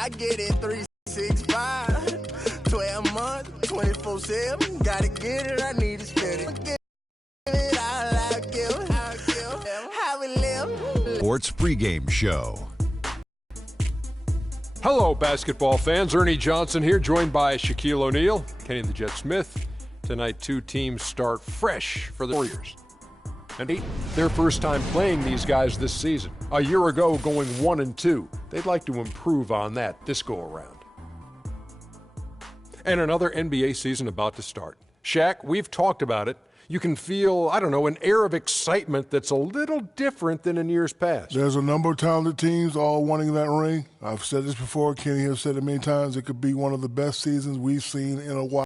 I get it 365, 12 months, 24/7. Gotta get it, I need to spend it. Get it, I give it, how we live. Sports pregame show. Hello, basketball fans. Ernie Johnson here, joined by Shaquille O'Neal, Kenny the Jet Smith. Tonight, two teams start fresh for the Warriors. And their first time playing these guys this season. A year ago, going 1-2. They'd like to improve on that this go-around. And another NBA season about to start. Shaq, we've talked about it. You can feel, an air of excitement that's a little different than in years past. There's a number of talented teams all wanting that ring. I've said this before. Kenny has said it many times. It could be one of the best seasons we've seen in a while.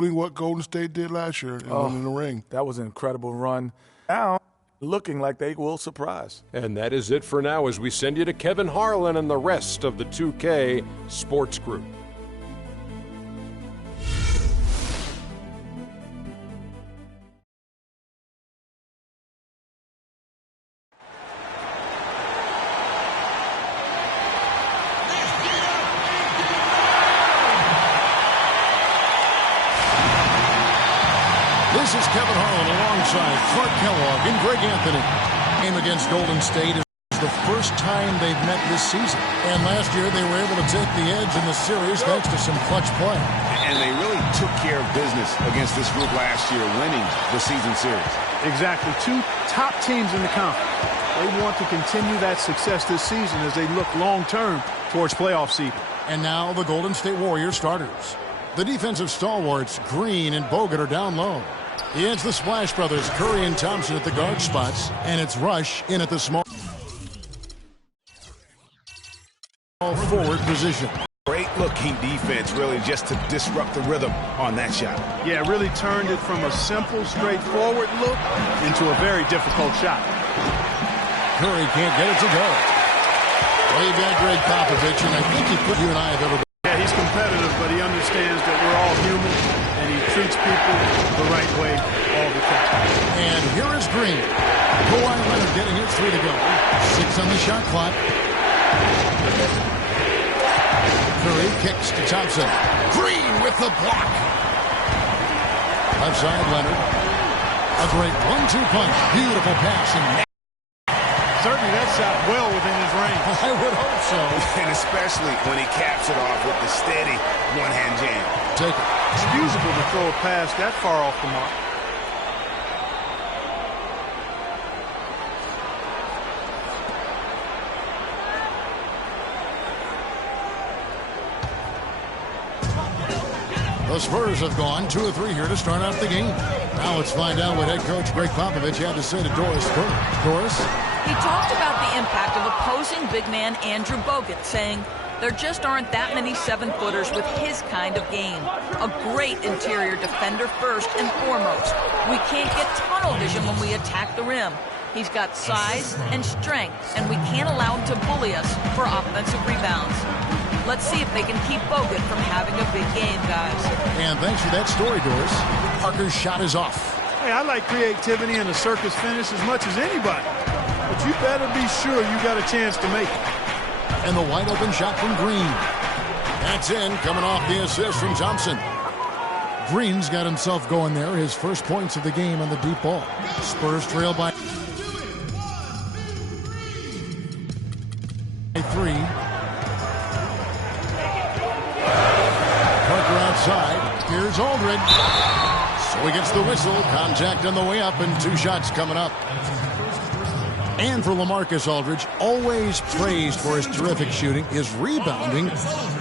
What Golden State did last year and winning the ring. That was an incredible run. Now, looking like they will surprise. And that is it for now as we send you to Kevin Harlan and the rest of the 2K Sports Group. This is Kevin Harlan alongside Clark Kellogg and Greg Anthony. Game against Golden State is the first time they've met this season. And last year they were able to take the edge in the series thanks to some clutch play. And they really took care of business against this group last year, winning the season series. Exactly. Two top teams in the conference. They want to continue that success this season as they look long-term towards playoff seeding. And now the Golden State Warriors starters. The defensive stalwarts, Green and Bogut, are down low. It's the Splash Brothers, Curry and Thompson at the guard spots, and it's Rush in at the small forward position. Great looking defense, really, just to disrupt the rhythm on that shot. Yeah, really turned it from a simple, straightforward look into a very difficult shot. Curry can't get it to go. Well, you've got Greg Popovich, and I think you and I have ever been. Yeah, he's competitive, but he understands that we're all human, and he treats people the right way all the time. And here is Green. Kawhi Leonard getting his 3 to go. 6 on the shot clock. Curry kicks to Thompson. Green with the block. Left side, Leonard. A great 1-2 punch. Beautiful passing. Certainly that shot well within his range. I would hope so. And especially when he caps it off with the steady one-hand jam. Take it. Excusable to throw a pass that far off the mark. The Spurs have gone 2 of 3 here to start out the game. Now let's find out what head coach Greg Popovich had to say to Doris Burke. Doris? He talked about the impact of opposing big man Andrew Bogut, saying there just aren't that many 7-footers with his kind of game. A great interior defender first and foremost. We can't get tunnel vision when we attack the rim. He's got size and strength, and we can't allow him to bully us for offensive rebounds. Let's see if they can keep Bogut from having a big game, guys. And thanks for that story, Doris. Parker's shot is off. Hey, I like creativity and a circus finish as much as anybody. But you better be sure you got a chance to make it. And the wide open shot from Green. That's in, coming off the assist from Thompson. Green's got himself going there, his first points of the game on the deep ball. Spurs trail by 3. Parker outside. Here's Aldridge. So he gets the whistle. Contact on the way up and 2 shots coming up. And for LaMarcus Aldridge, always praised for his terrific shooting. His rebounding,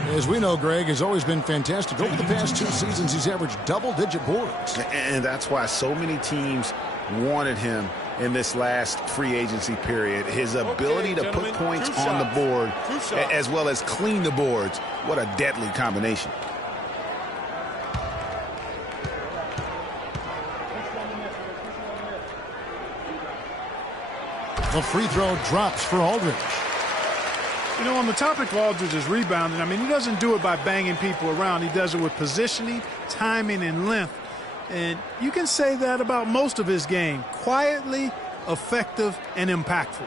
as we know, Greg, has always been fantastic. Over the past 2 seasons, he's averaged double-digit boards. And that's why so many teams wanted him in this last free agency period. His ability to put points on the board as well as clean the boards. What a deadly combination. The free throw drops for Aldridge. You know, on the topic of Aldridge's rebounding, I mean, he doesn't do it by banging people around. He does it with positioning, timing, and length. And you can say that about most of his game. Quietly, effective, and impactful.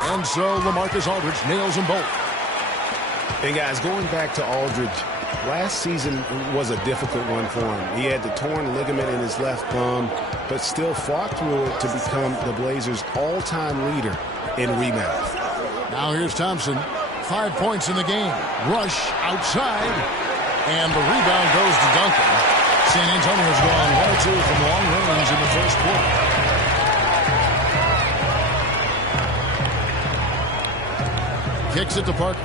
And so LaMarcus Aldridge nails them both. And guys, going back to Aldridge, last season was a difficult one for him. He had the torn ligament in his left thumb, but still fought through it to become the Blazers' all-time leader in rebounds. Now here's Thompson. 5 points in the game. Rush outside. And the rebound goes to Duncan. San Antonio's gone 1 or 2 from long range in the first quarter. Kicks it to Parker.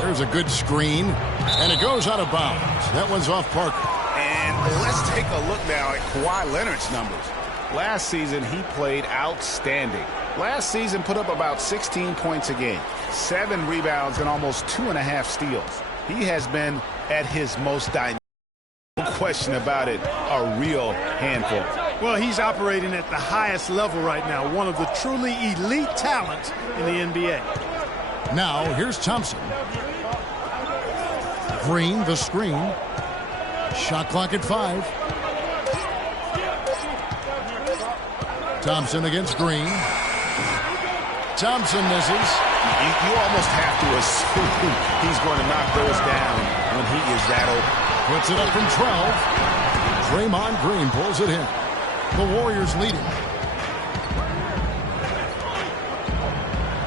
There's a good screen, and it goes out of bounds. That one's off Parker. And let's take a look now at Kawhi Leonard's numbers. Last season, he played outstanding. Last season, put up about 16 points a game, 7 rebounds, and almost 2.5 steals. He has been at his most dynamic. No question about it, a real handful. Well, he's operating at the highest level right now, one of the truly elite talents in the NBA. Now, here's Thompson. Green, the screen. Shot clock at 5. Thompson against Green. Thompson misses. You almost have to assume he's going to knock those down when he is that open. Puts it up from 12. Draymond Green pulls it in. The Warriors leading.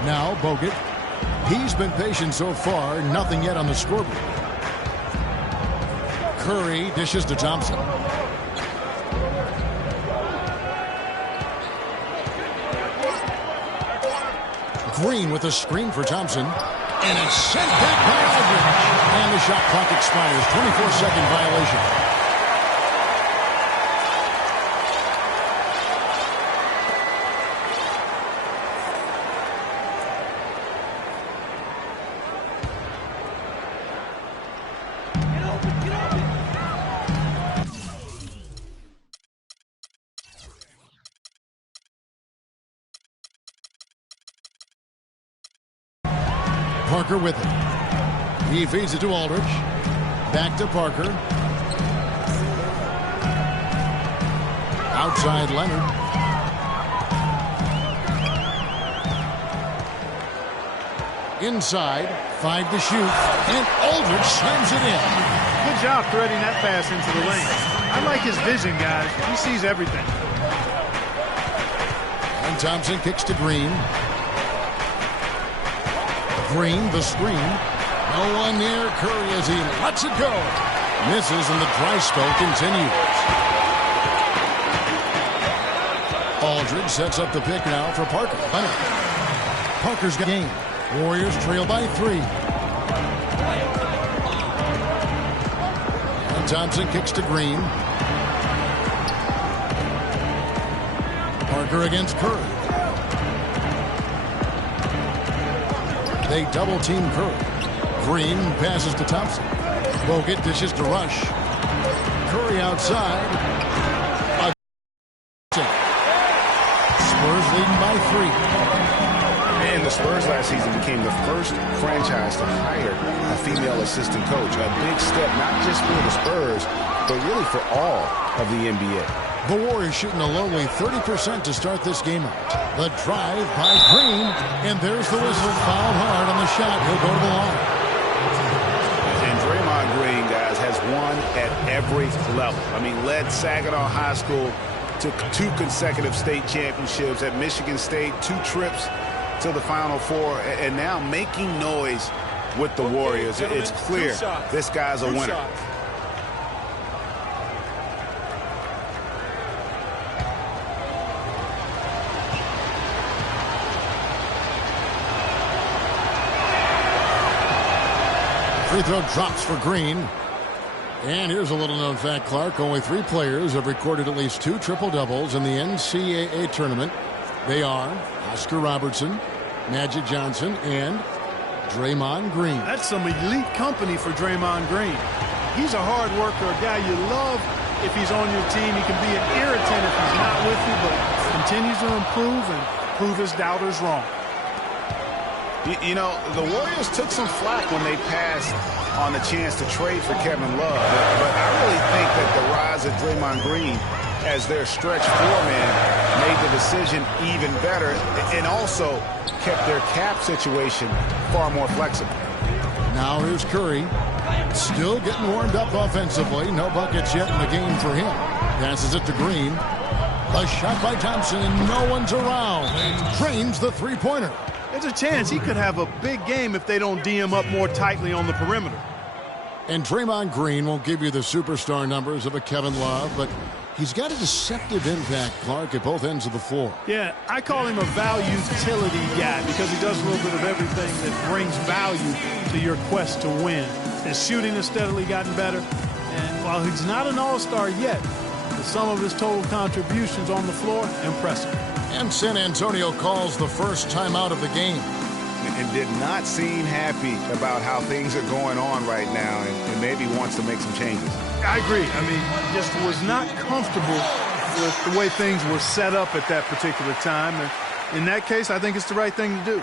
Now Bogut. He's been patient so far. Nothing yet on the scoreboard. Curry dishes to Thompson. Green with a screen for Thompson. And it's sent back by Aldridge. And the shot clock expires. 24-second violation. Parker with it. He feeds it to Aldridge. Back to Parker. Outside Leonard. Inside. 5 to shoot. And Aldridge slams it in. Good job threading that pass into the lane. I like his vision, guys. He sees everything. And Thompson kicks to Green. Green, the screen. No one near Curry as he lets it go. Misses, and the dry spell continues. Aldridge sets up the pick now for Parker. Parker's got game. Warriors trail by 3. And Thompson kicks to Green. Parker against Curry. They double-team Curry. Green passes to Thompson. Bogut dishes to Rush. Curry outside. Spurs leading by 3. And the Spurs last season became the first franchise to hire a female assistant coach. A big step, not just for the Spurs, but really for all of the NBA. The Warriors shooting a lowly 30% to start this game out. The drive by Green, and there's the whistle. Fouled hard on the shot. He'll go to the line. And Draymond Green, guys, has won at every level. I mean, led Saginaw High School to 2 consecutive state championships. At Michigan State, 2 trips to the Final Four, and now making noise with the Warriors. It's clear this guy's a winner. Free throw drops for Green. And here's a little known fact, Clark. Only 3 players have recorded at least 2 triple-doubles in the NCAA tournament. They are Oscar Robertson, Magic Johnson, and Draymond Green. That's some elite company for Draymond Green. He's a hard worker, a guy you love if he's on your team. He can be an irritant if he's not with you, but continues to improve and prove his doubters wrong. You know, the Warriors took some flack when they passed on the chance to trade for Kevin Love. But I really think that the rise of Draymond Green as their stretch 4-man made the decision even better and also kept their cap situation far more flexible. Now here's Curry. Still getting warmed up offensively. No buckets yet in the game for him. Passes it to Green. A shot by Thompson, and no one's around. Drains the three-pointer. There's a chance he could have a big game if they don't D him up more tightly on the perimeter. And Draymond Green won't give you the superstar numbers of a Kevin Love, but he's got a deceptive impact, Clark, at both ends of the floor. Yeah, I call him a value-utility guy because he does a little bit of everything that brings value to your quest to win. His shooting has steadily gotten better, and while he's not an all-star yet, the sum of his total contributions on the floor, impressive. And San Antonio calls the first timeout of the game. And did not seem happy about how things are going on right now and maybe wants to make some changes. I agree. I mean, just was not comfortable with the way things were set up at that particular time. And in that case, I think it's the right thing to do.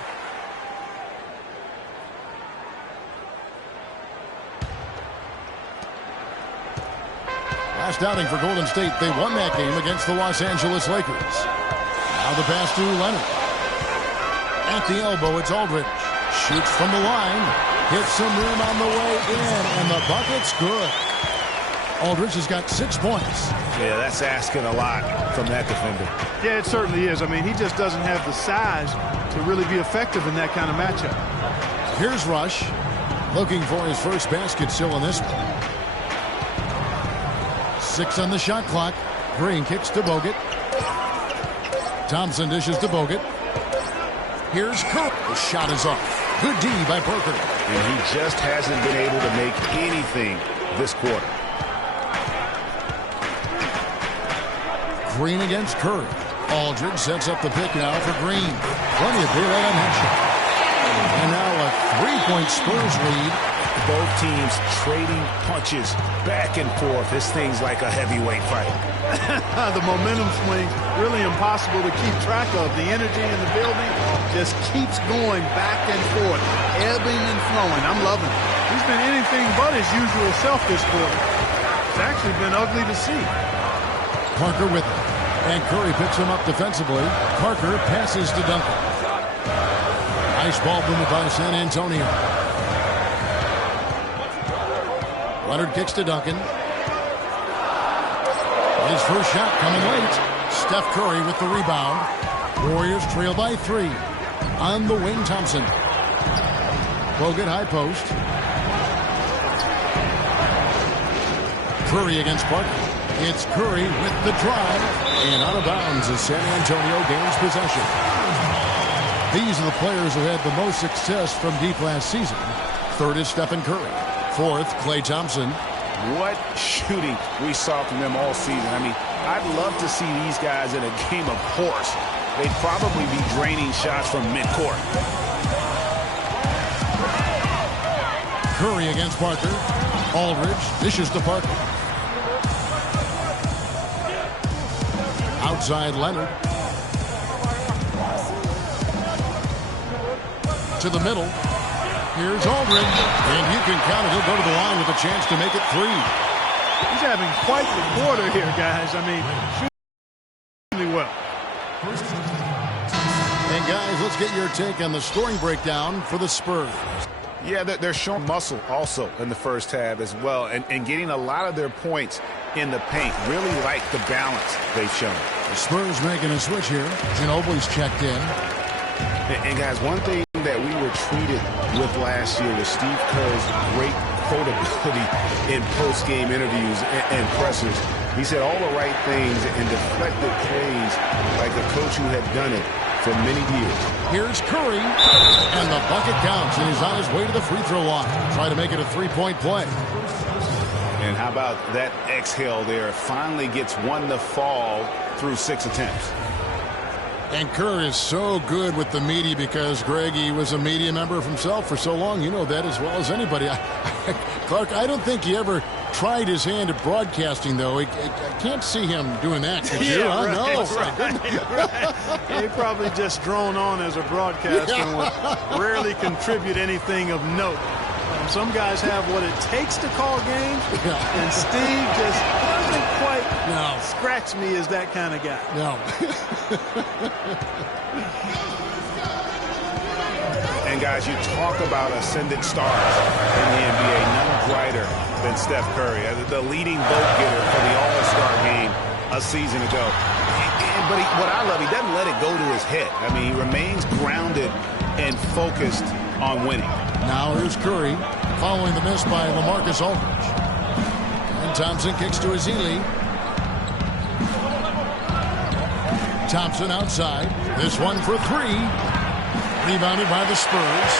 Last outing for Golden State, they won that game against the Los Angeles Lakers. Now the pass to Leonard. At the elbow, it's Aldridge. Shoots from the line. Hits some rim on the way in, and the bucket's good. Aldridge has got 6 points. Yeah, that's asking a lot from that defender. Yeah, it certainly is. I mean, he just doesn't have the size to really be effective in that kind of matchup. Here's Rush. Looking for his first basket still in this one. 6 on the shot clock. Green kicks to Bogut. Thompson dishes to Bogut. Here's Curry. The shot is off. Good D by Parker. And he just hasn't been able to make anything this quarter. Green against Curry. Aldridge sets up the pick now for Green. Plenty of daylight on that shot. And now a 3-point Spurs lead. Both teams trading punches back and forth. This thing's like a heavyweight fight. The momentum swing, really impossible to keep track of. The energy in the building just keeps going back and forth, ebbing and flowing. I'm loving it. He's been anything but his usual self this quarter. It's actually been ugly to see. Parker with it. And Curry picks him up defensively. Parker passes to Duncan. Nice ball movement by San Antonio. Leonard kicks to Duncan. His first shot coming late. Steph Curry with the rebound. Warriors trail by 3. On the wing, Thompson. Bogut high post. Curry against Parker. It's Curry with the drive. And out of bounds as San Antonio gains possession. These are the players who had the most success from deep last season. Third is Stephen Curry. Fourth, Klay Thompson. What shooting we saw from them all season. I mean, I'd love to see these guys in a game of course. They'd probably be draining shots from midcourt. Curry against Parker. Aldridge dishes to Parker. Outside Leonard. To the middle. Here's Aldridge. And you can count it. He'll go to the line with a chance to make it 3. He's having quite the quarter here, guys. I mean, shooting really well. And guys, let's get your take on the scoring breakdown for the Spurs. Yeah, they're showing muscle also in the first half as well. And getting a lot of their points in the paint. Really like the balance they've shown. The Spurs making a switch here. Ginobili's checked in. And guys, one thing that we were treated with last year was Steve Kerr's great quotability in post-game interviews and pressers. He said all the right things and deflected plays like a coach who had done it for many years. Here's Curry, and the bucket counts, and he's on his way to the free throw line. Try to make it a 3-point play. And how about that exhale there? Finally gets one to fall through 6 attempts. And Kerr is so good with the media because, Greg, he was a media member himself for so long. You know that as well as anybody. Clark, I don't think he ever tried his hand at broadcasting, though. I can't see him doing that. Could you? Right. He probably just drone on as a broadcaster and would rarely contribute anything of note. Some guys have what it takes to call games, and Steve just doesn't quite scratch me as that kind of guy. No. And guys, you talk about ascendant stars in the NBA, none brighter than Steph Curry, the leading vote getter for the All-Star game a season ago. But what I love, he doesn't let it go to his head. I mean, he remains grounded and focused on winning. Now here's Curry following the miss by LaMarcus Aldridge. And Thompson kicks to Ezeli. Thompson outside. This one for three. Rebounded by the Spurs.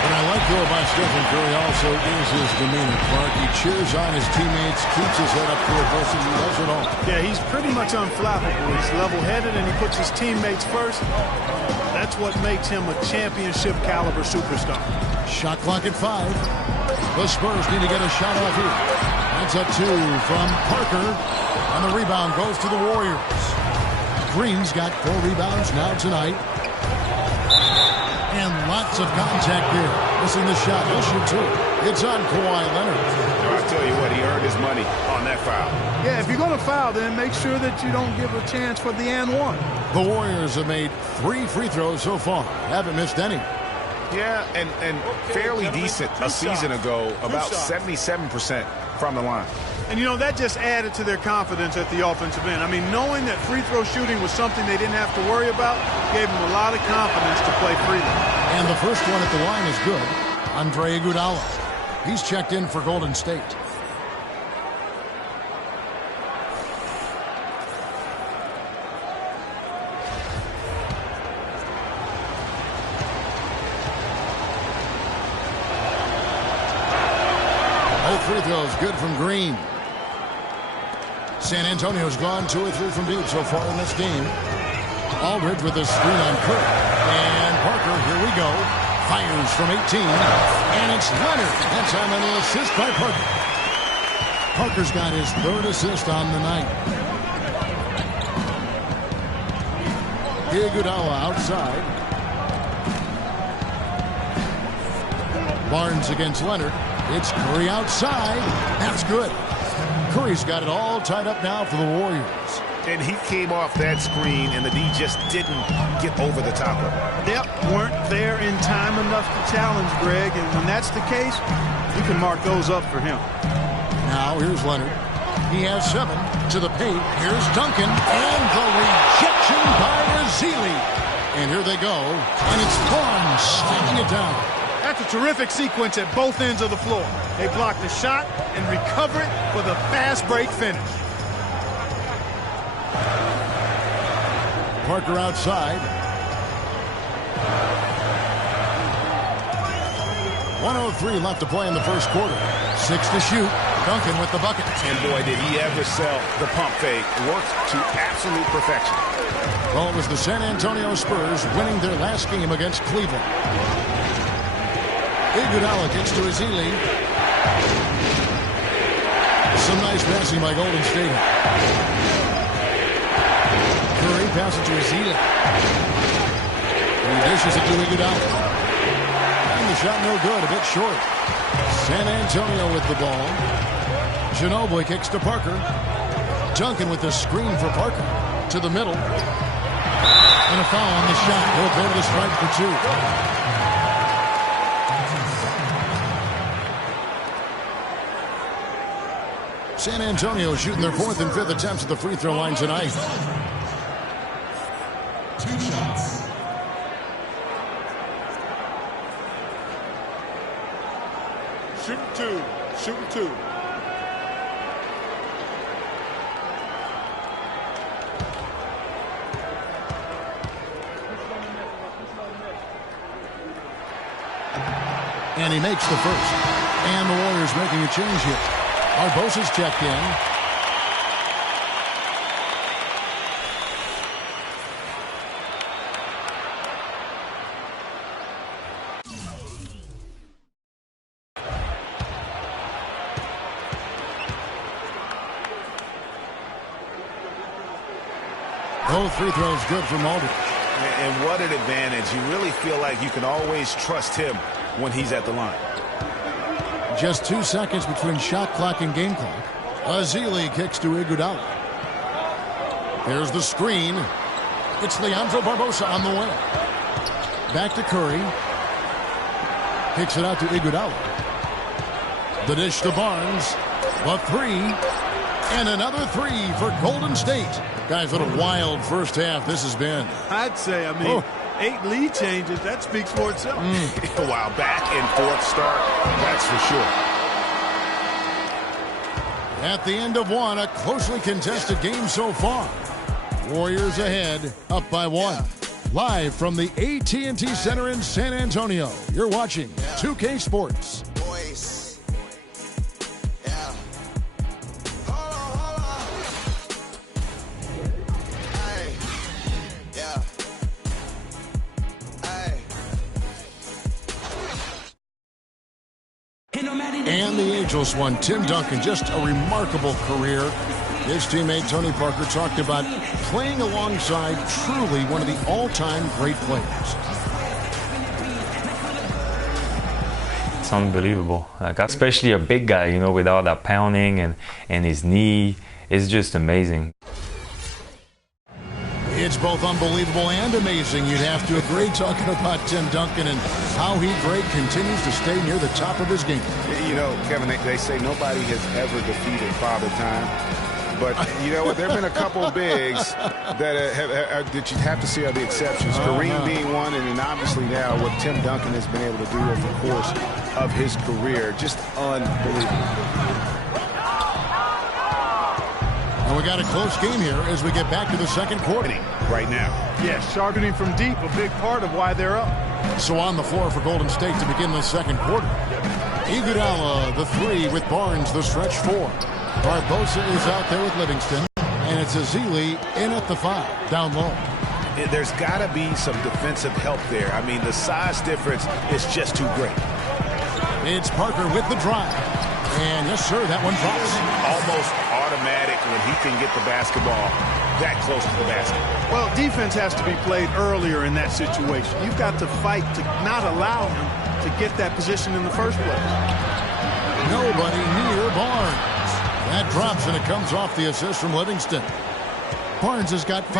What I like, though, about Stephen Curry also is his demeanor. Clark, he cheers on his teammates, keeps his head up to adversity. He does it all. Yeah, he's pretty much unflappable. He's level-headed, and he puts his teammates first. That's what makes him a championship-caliber superstar. Shot clock at 5. The Spurs need to get a shot off here. That's a 2 from Parker. And the rebound goes to the Warriors. Green's got 4 rebounds now tonight. And lots of contact there. Missing the shot. He'll shoot 2. It's on Kawhi Leonard. I'll tell you what, he earned his money on that foul. Yeah, if you're going to foul, then make sure that you don't give a chance for the and one. The Warriors have made 3 free throws so far. Haven't missed any. Yeah, and fairly decent a season ago, about 77% from the line. And, you know, that just added to their confidence at the offensive end. I mean, knowing that free throw shooting was something they didn't have to worry about gave them a lot of confidence to play freely. And the first one at the line is good. Andre Iguodala. He's checked in for Golden State. Both free throws good from Green. San Antonio's gone 2 or 3 from deep so far in this game. Aldridge with a screen on Curry. And Parker, here we go. Fires from 18. And it's Leonard. That's on an assist by Parker. Parker's got his 3rd assist on the night. Iguodala outside. Barnes against Leonard. It's Curry outside. That's good. Curry's got it all tied up now for the Warriors. And he came off that screen, and the D just didn't get over the top of it. Yep, weren't there in time enough to challenge Greg, and when that's the case, you can mark those up for him. Now here's Leonard. He has 7 to the paint. Here's Duncan, and the rejection by Ezeli. And here they go, and it's Barnes stacking it down. That's a terrific sequence at both ends of the floor. They block the shot and recover it for the fast break finish. Parker outside. 1:03 left to play in the first quarter. 6 to shoot. Duncan with the bucket. And boy, did he ever sell the pump fake. Worked to absolute perfection. Well, it was the San Antonio Spurs winning their last game against Cleveland. Iguodala gets to Ezeli. Some nice passing by Golden State. Curry passes to Ezeli. He dishes it to Iguodala. And the shot no good, a bit short. San Antonio with the ball. Ginobili kicks to Parker. Duncan with the screen for Parker. To the middle. And a foul on the shot. He'll go to the strike for 2. San Antonio shooting their 4th and 5th attempts at the free throw line tonight. 2 shots. Shooting 2. Shooting 2. And he makes the first. And the Warriors making a change here. Barbosa's checked in. Both free throws good from Aldridge. And what an advantage. You really feel like you can always trust him when he's at the line. Just 2 seconds between shot clock and game clock. Ezeli kicks to Iguodala. There's the screen. It's Leandro Barbosa on the way. Back to Curry. Kicks it out to Iguodala. The dish to Barnes. The three. And another three for Golden State. Guys, what a wild first half this has been. I'd say, 8 lead changes. That speaks for itself. Wow, back and forth start. That's for sure. At the end of one, a closely contested game so far. Warriors ahead, up by 1. Live from the AT&T Center in San Antonio, you're watching 2K Sports. And the ageless one, Tim Duncan, just a remarkable career. His teammate Tony Parker talked about playing alongside truly one of the all-time great players. It's unbelievable. Especially a big guy, with all that pounding and his knee. It's just amazing. It's both unbelievable and amazing, you'd have to agree, talking about Tim Duncan and how he continues to stay near the top of his game. Kevin, they say nobody has ever defeated Father Time. But you know what? There have been a couple bigs that you'd have to see are the exceptions. Kareem being one, and then obviously now what Tim Duncan has been able to do over the course of his career. Just unbelievable. And we got a close game here as we get back to the second quarter. Right now. Yeah, sharpening from deep, a big part of why they're up. So on the floor for Golden State to begin the second quarter. Iguodala, the three, with Barnes, the stretch 4. Barbosa is out there with Livingston. And it's Ezeli in at the 5, down low. There's got to be some defensive help there. The size difference is just too great. It's Parker with the drive. And yes, sir, that one drops. Almost automatic when he can get the basketball that close to the basket. Well, defense has to be played earlier in that situation. You've got to fight to not allow him to get that position in the first place. Nobody near Barnes. That drops, and it comes off the assist from Livingston. Barnes has got 5.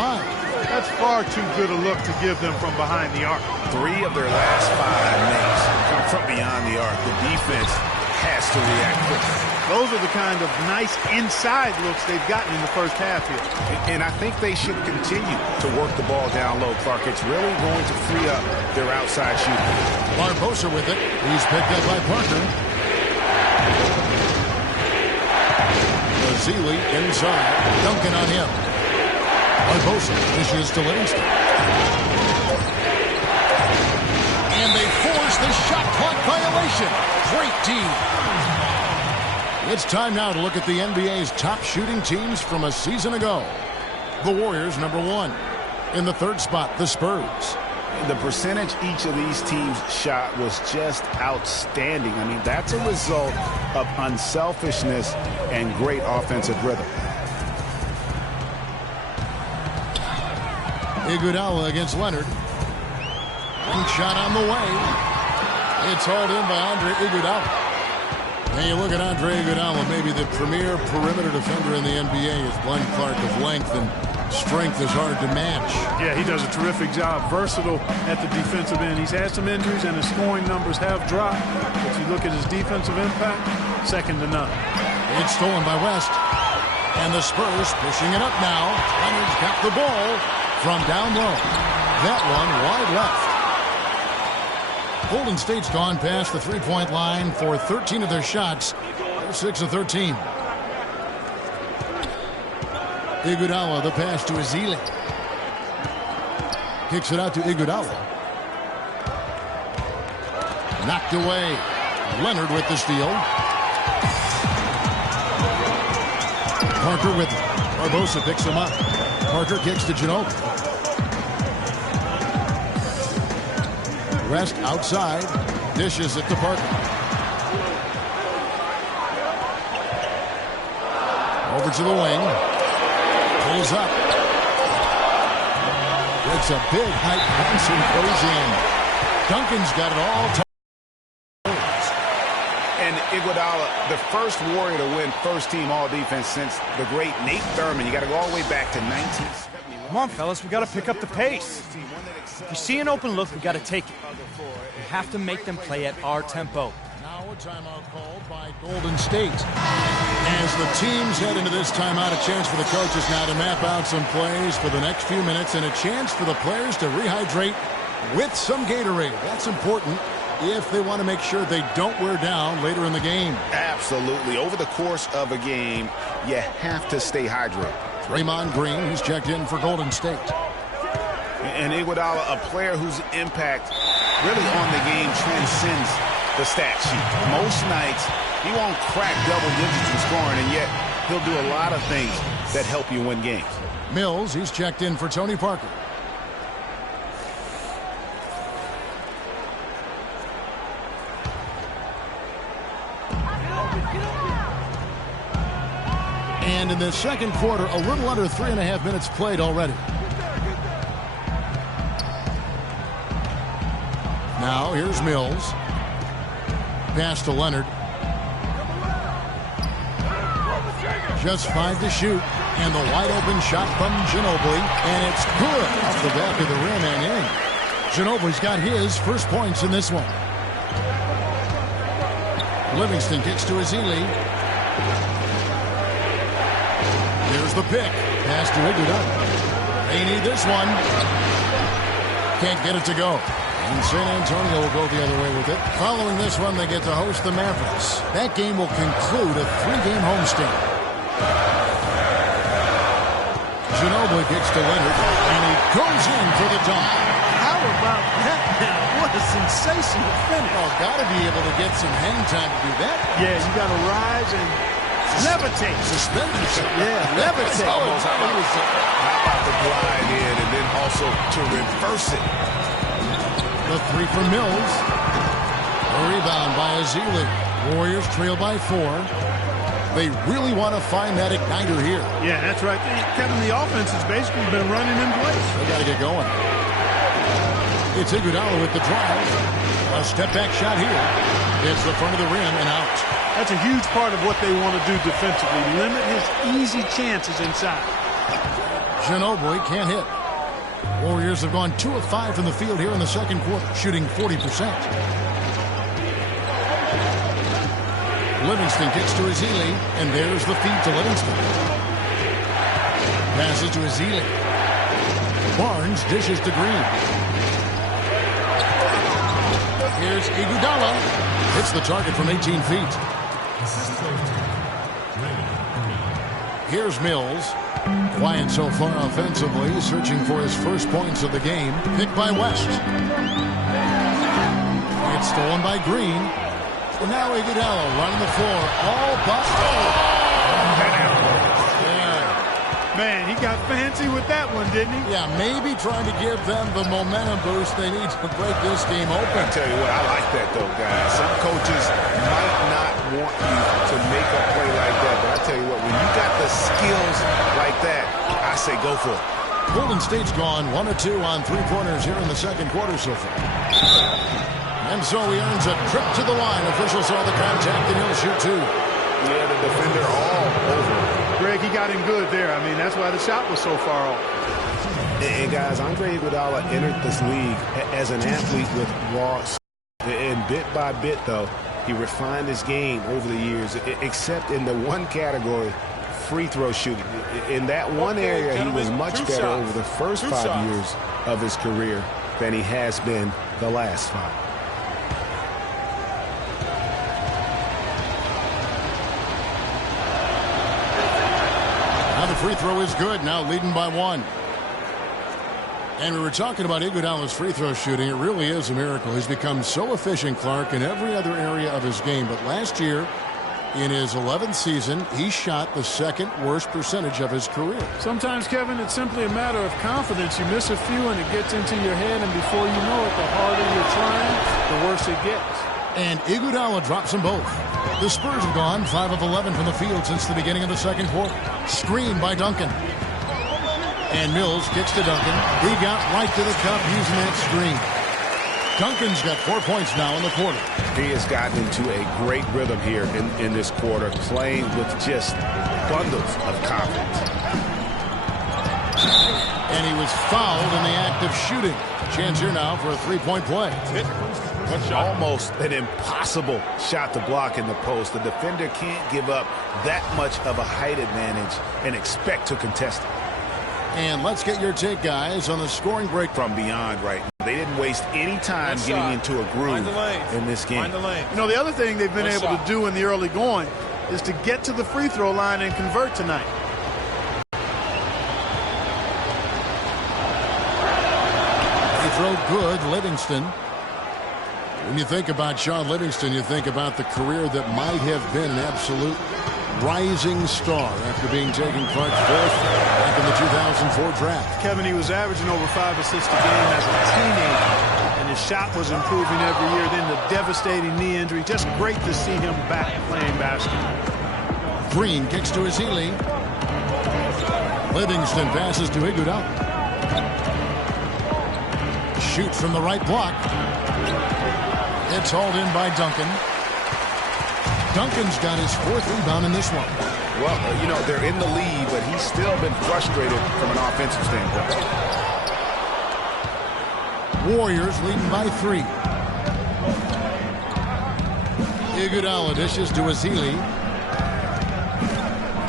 That's far too good a look to give them from behind the arc. 3 of their last 5 makes come from beyond the arc. The defense has to react quickly. Those are the kind of nice inside looks they've gotten in the first half here. And I think they should continue to work the ball down low, Clark. It's really going to free up their outside shooting. Barbosa with it. He's picked up by Parker. Ezeli inside. Duncan on him. Barbosa dishes to Livingston. And they force the shot clock violation. Great team. It's time now to look at the NBA's top shooting teams from a season ago. The Warriors, number 1. In the third spot, the Spurs. The percentage each of these teams shot was just outstanding. That's a result of unselfishness and great offensive rhythm. Iguodala against Leonard. One shot on the way. It's hauled in by Andre Iguodala. And you look at Andre Iguodala, maybe the premier perimeter defender in the NBA, is Glenn Clark of length and strength is hard to match. Yeah, he does a terrific job. Versatile at the defensive end. He's had some injuries and his scoring numbers have dropped. But you look at his defensive impact, second to none. It's stolen by West. And the Spurs pushing it up now. Leonard's got the ball from down low. That one wide left. Golden State's gone past the three-point line for 13 of their shots. They're 6 of 13. Iguodala, the pass to Ezeli. Kicks it out to Iguodala. Knocked away. Leonard with the steal. Parker with it. Barbosa picks him up. Parker kicks to Ginobili. West outside. Dishes it to Parker. Over to the wing. Pulls up. It's a big height. Brunson goes in. Duncan's got it all. And Iguodala, the first Warrior to win first-team all-defense since the great Nate Thurman. You got to go all the way back to 1971. Come on, fellas, we got to pick up the pace. If you see an open look, we got to take it. We have to make them play at our tempo. Now a timeout called by Golden State. As the teams head into this timeout, a chance for the coaches now to map out some plays for the next few minutes and a chance for the players to rehydrate with some Gatorade. That's important if they want to make sure they don't wear down later in the game. Absolutely. Over the course of a game, you have to stay hydrated. Draymond Green, who's checked in for Golden State. And Iguodala, a player whose impact really on the game transcends the stat sheet. Most nights, he won't crack double digits in scoring, and yet he'll do a lot of things that help you win games. Mills, he's checked in for Tony Parker. And in the second quarter, a little under 3.5 minutes played already. Now, here's Mills. Pass to Leonard. Just 5 to shoot. And the wide-open shot from Ginobili. And it's good off the back of the rim and in. Ginobili's got his first points in this one. Livingston kicks to Ezeli. Here's the pick. Pass to Iguodala. They need this one. Can't get it to go. And San Antonio will go the other way with it. Following this one, they get to host the Mavericks. That game will conclude a 3-game homestand. Ginobili kicks to Leonard, and he goes in for the dunk. How about that now? What a sensational finish. Oh, got to be able to get some hang time to do that. Yeah, you got to rise and levitate. Suspend yourself. Yeah, levitate. How about the glide in and then also to reverse it? The three from Mills. A rebound by Ezeli. Warriors trail by 4. They really want to find that igniter here. Yeah, that's right. Kevin, the offense has basically been running in place. They got to get going. It's Iguodala with the drive. A step-back shot here. Hits the front of the rim and out. That's a huge part of what they want to do defensively. Limit his easy chances inside. Ginobili can't hit. Warriors have gone 2 of 5 from the field here in the second quarter, shooting 40%. Livingston kicks to Ezeli, and there's the feed to Livingston. Passes to Ezeli. Barnes dishes to Green. Here's Iguodala. Hits the target from 18 feet. Here's Mills. Quiet so far offensively, searching for his first points of the game. Picked by West. It's stolen by Green. And now Iguodala running the floor. All but. Man, he got fancy with that one, didn't he? Yeah, maybe trying to give them the momentum boost they need to break this game open. I tell you what, I like that though, guys. Some coaches might not want you to make a play like that, but I tell you what, when you got the skills like that, I say go for it. Golden State's gone 1 of 2 on 3-pointers here in the second quarter so far. And so he earns a trip to the line. Officials saw the contact and he'll shoot 2. Yeah, the defender all over. Greg, he got him good there. I mean, that's why the shot was so far off. And guys, Andre Iguodala entered this league as an athlete with raw. And bit by bit, though, he refined his game over the years, except in the one category, free throw shooting. In that one area, he was much better over the first 5 years of his career than he has been the last 5. Now the free throw is good, now leading by 1. And we were talking about Iguodala's free throw shooting. It really is a miracle. He's become so efficient, Clark, in every other area of his game. But last year, in his 11th season, he shot the second worst percentage of his career. Sometimes, Kevin, it's simply a matter of confidence. You miss a few and it gets into your head, and before you know it, the harder you're trying, the worse it gets. And Iguodala drops them both. The Spurs have gone 5 of 11 from the field since the beginning of the second quarter. Screen by Duncan. And Mills kicks to Duncan. He got right to the cup using that screen. Duncan's got 4 points now in the quarter. He has gotten into a great rhythm here in this quarter, playing with just bundles of confidence. And he was fouled in the act of shooting. Chance here now for a three-point play. Almost an impossible shot to block in the post. The defender can't give up that much of a height advantage and expect to contest it. And let's get your take, guys, on the scoring break from beyond right now. They didn't waste any time getting into a groove in this game. You know, the other thing they've been able to do in the early going is to get to the free throw line and convert tonight. Free throw good, Livingston. When you think about Sean Livingston, you think about the career that might have been an absolute rising star after being taken Clark's fourth back in the 2004 draft. Kevin, he was averaging over 5 assists a game as a teenager, and his shot was improving every year. Then the devastating knee injury. Just great to see him back playing basketball. Green kicks to Azili. Livingston passes to Iguodala. Shoots from the right block. It's hauled in by Duncan. Duncan's got his 4th rebound in this one. Well, you know, they're in the lead, but he's still been frustrated from an offensive standpoint. Warriors leading by 3. Iguodala dishes to Azili.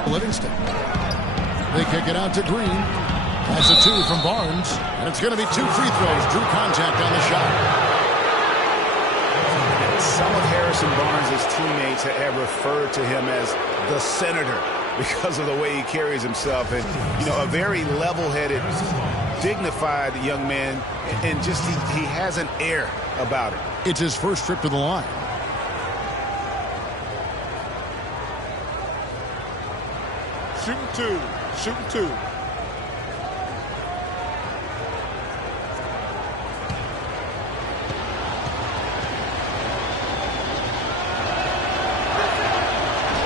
Livingston. They kick it out to Green. That's a 2 from Barnes. And it's going to be 2 free throws. Drew contact on the shot. Some of Harrison Barnes' teammates have referred to him as the senator because of the way he carries himself. And, you know, a very level-headed, dignified young man. And just he has an air about it. It's his first trip to the line. Shooting 2. Shooting 2.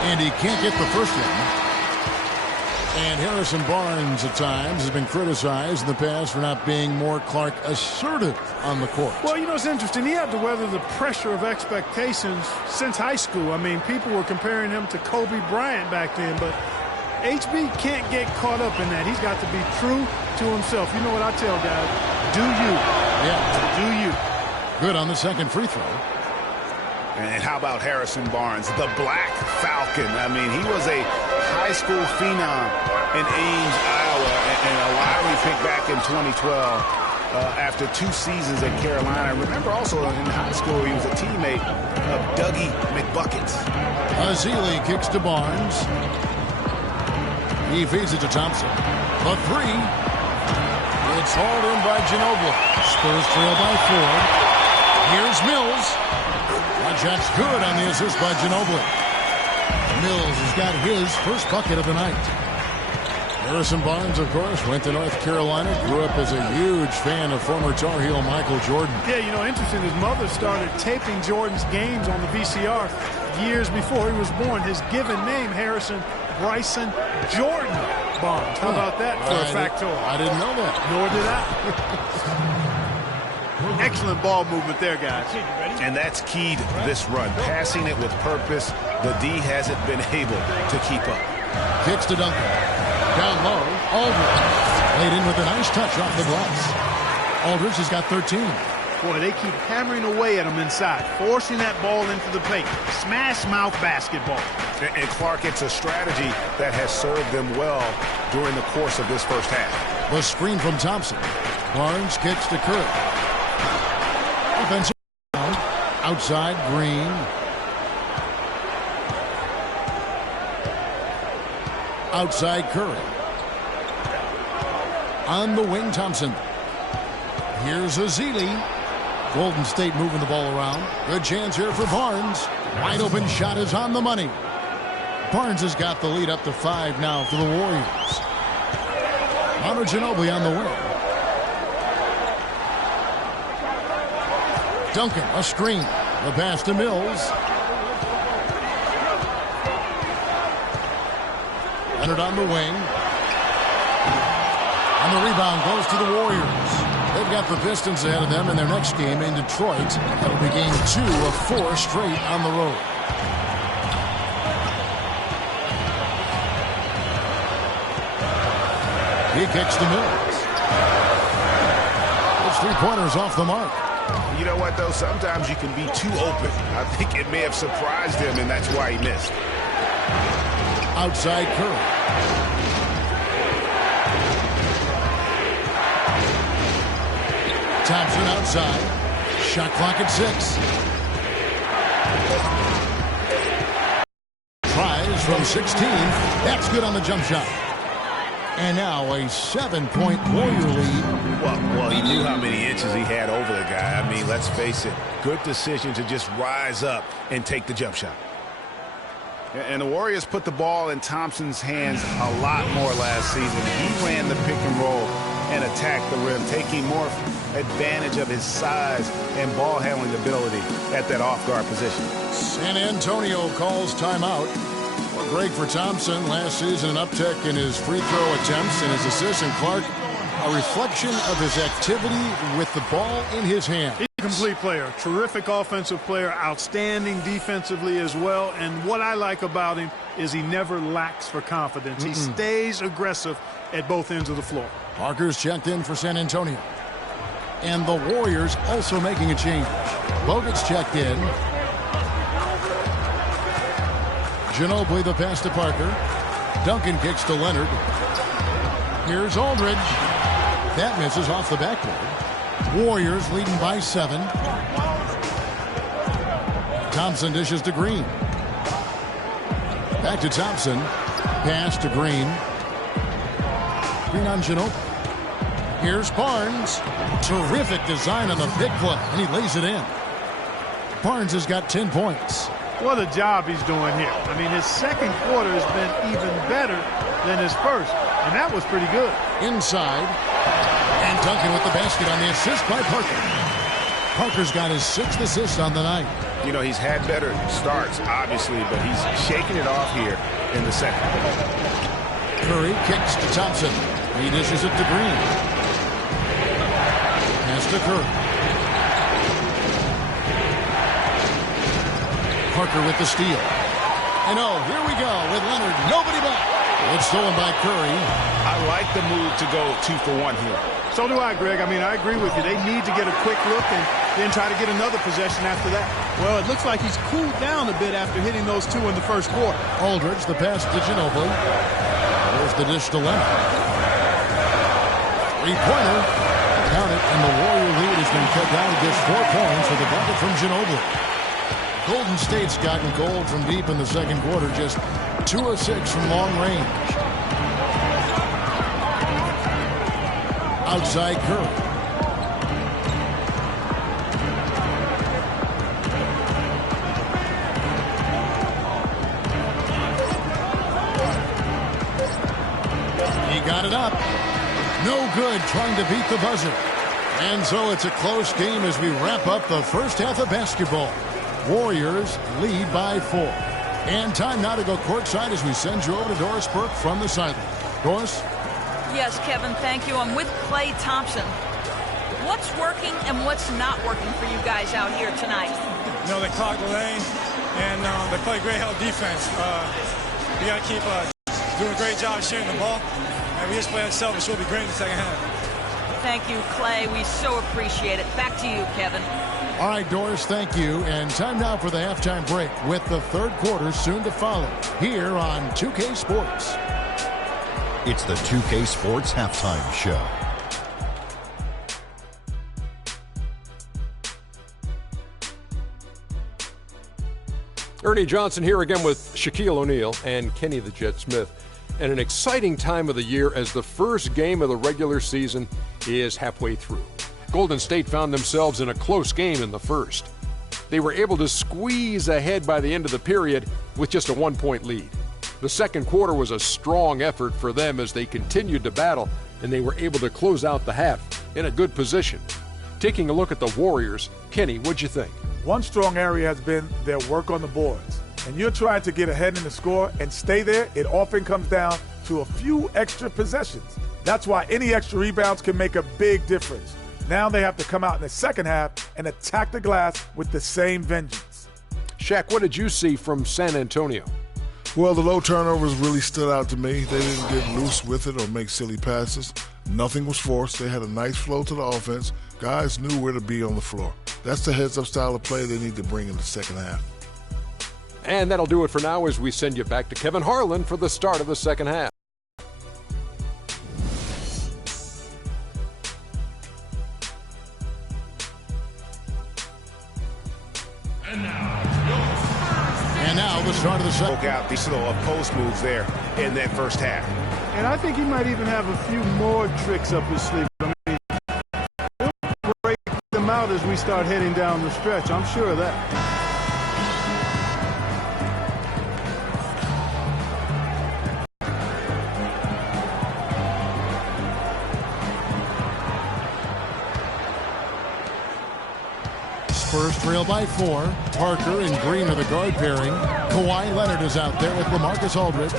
And he can't get the first one. And Harrison Barnes at times has been criticized in the past for not being more Clark assertive on the court. Well, you know, it's interesting. He had to weather the pressure of expectations since high school. I mean, people were comparing him to Kobe Bryant back then, but HB can't get caught up in that. He's got to be true to himself. You know what I tell guys? Do you. Yeah. Do you. Good on the second free throw. And how about Harrison Barnes, the Black Falcon? I mean, he was a high school phenom in Ames, Iowa, and a lottery pick back in 2012 after 2 seasons at Carolina. I remember also in high school he was a teammate of Dougie McBuckets. Azili kicks to Barnes. He feeds it to Thompson. The 3. It's hauled in by Ginobili. Spurs trail by 4. Here's Mills. That's good on the assist by Ginobili. Mills has got his first bucket of the night. Harrison Barnes, of course, went to North Carolina, grew up as a huge fan of former Tar Heel Michael Jordan. Yeah, you know, interesting. His mother started taping Jordan's games on the VCR years before he was born. His given name, Harrison Bryson Jordan Barnes. How about that for a factoid? I didn't know that. Nor did I. Excellent ball movement there, guys. And that's key to this run. Passing it with purpose. The D hasn't been able to keep up. Kicks to Duncan. Down low. Aldridge. Laid in with a nice touch off the glass. Aldridge has got 13. Boy, they keep hammering away at him inside, forcing that ball into the paint. Smash mouth basketball. And Clark, it's a strategy that has served them well during the course of this first half. The screen from Thompson. Barnes kicks to Curry. Offensive outside Green. Outside Curry. On the wing, Thompson. Here's Azili. Golden State moving the ball around. Good chance here for Barnes. Wide open shot is on the money. Barnes has got the lead up to 5 now for the Warriors. Manu Ginobili on the wing. Duncan, a screen. The pass to Mills. Leonard on the wing. And the rebound goes to the Warriors. They've got the Pistons ahead of them in their next game in Detroit. That'll be game 2 of 4 straight on the road. He kicks to Mills. Those 3-pointers off the mark. You know what, though? Sometimes you can be too open. I think it may have surprised him, and that's why he missed. Outside Curry. Thompson outside. Shot clock at 6. Tries from 16. That's good on the jump shot. And now a 7-point Warrior lead. Well, he knew how many inches he had over the guy. I mean, let's face it, good decision to just rise up and take the jump shot. And the Warriors put the ball in Thompson's hands a lot more last season. He ran the pick and roll and attacked the rim, taking more advantage of his size and ball handling ability at that off-guard position. San Antonio calls timeout. Well, great for Thompson. Last season, an uptick in his free throw attempts and his assists. And Clark, a reflection of his activity with the ball in his hand. He's a complete player. Terrific offensive player. Outstanding defensively as well. And what I like about him is he never lacks for confidence. He stays aggressive at both ends of the floor. Parker's checked in for San Antonio. And the Warriors also making a change. Bogut's checked in. Ginobili the pass to Parker. Duncan kicks to Leonard. Here's Aldridge. That misses off the backboard. Warriors leading by 7. Thompson dishes to Green. Back to Thompson. Pass to Green. Green on Ginobili. Here's Barnes. Terrific design on the big play, and he lays it in. Barnes has got 10 points. What a job he's doing here. I mean, his second quarter has been even better than his first, and that was pretty good. Inside, and Duncan with the basket on the assist by Parker. Parker's got his 6th assist on the night. You know, he's had better starts, obviously, but he's shaking it off here in the second. Curry kicks to Thompson. He dishes it to Green. Pass to Curry. Parker with the steal. And here we go with Leonard. Nobody back. It's stolen by Curry. I like the move to go 2 for 1 here. So do I, Greg. I mean, I agree with you. They need to get a quick look and then try to get another possession after that. Well, it looks like he's cooled down a bit after hitting those 2 in the first quarter. Aldridge, the pass to Ginobili. There's the dish to Leonard. 3-pointer. Count it, and the Warrior lead has been cut down to just 4 points with a bucket from Ginobili. Golden State's gotten cold from deep in the second quarter, just 2 of 6 from long range. Outside Curry. He got it up. No good trying to beat the buzzer. And so it's a close game as we wrap up the first half of basketball. Warriors lead by 4. And time now to go courtside as we send you over to Doris Burke from the sideline. Doris? Yes, Kevin, thank you. I'm with Klay Thompson. What's working and what's not working for you guys out here tonight? You know, they clog the lane, and they play great help defense. We got to keep doing a great job sharing the ball, and we just play unselfish. We'll be great in the second half. Thank you, Klay. We so appreciate it. Back to you, Kevin. All right, Doris, thank you. And time now for the halftime break with the third quarter soon to follow here on 2K Sports. It's the 2K Sports Halftime Show. Ernie Johnson here again with Shaquille O'Neal and Kenny the Jet Smith. And an exciting time of the year as the first game of the regular season is halfway through. Golden State found themselves in a close game in the first. They were able to squeeze ahead by the end of the period with just a 1-point lead. The second quarter was a strong effort for them as they continued to battle, and they were able to close out the half in a good position. Taking a look at the Warriors, Kenny, what'd you think? One strong area has been their work on the boards. And you're trying to get ahead in the score and stay there, it often comes down to a few extra possessions. That's why any extra rebounds can make a big difference. Now they have to come out in the second half and attack the glass with the same vengeance. Shaq, what did you see from San Antonio? Well, the low turnovers really stood out to me. They didn't get loose with it or make silly passes. Nothing was forced. They had a nice flow to the offense. Guys knew where to be on the floor. That's the heads-up style of play they need to bring in the second half. And that'll do it for now as we send you back to Kevin Harlan for the start of the second half. And now the start of the second. Broke out these little post moves there in that first half. And I think he might even have a few more tricks up his sleeve. I mean, he'll break them out as we start heading down the stretch. I'm sure of that. Spurs trail by 4. Parker and Green are the guard pairing. Kawhi Leonard is out there with LaMarcus Aldridge.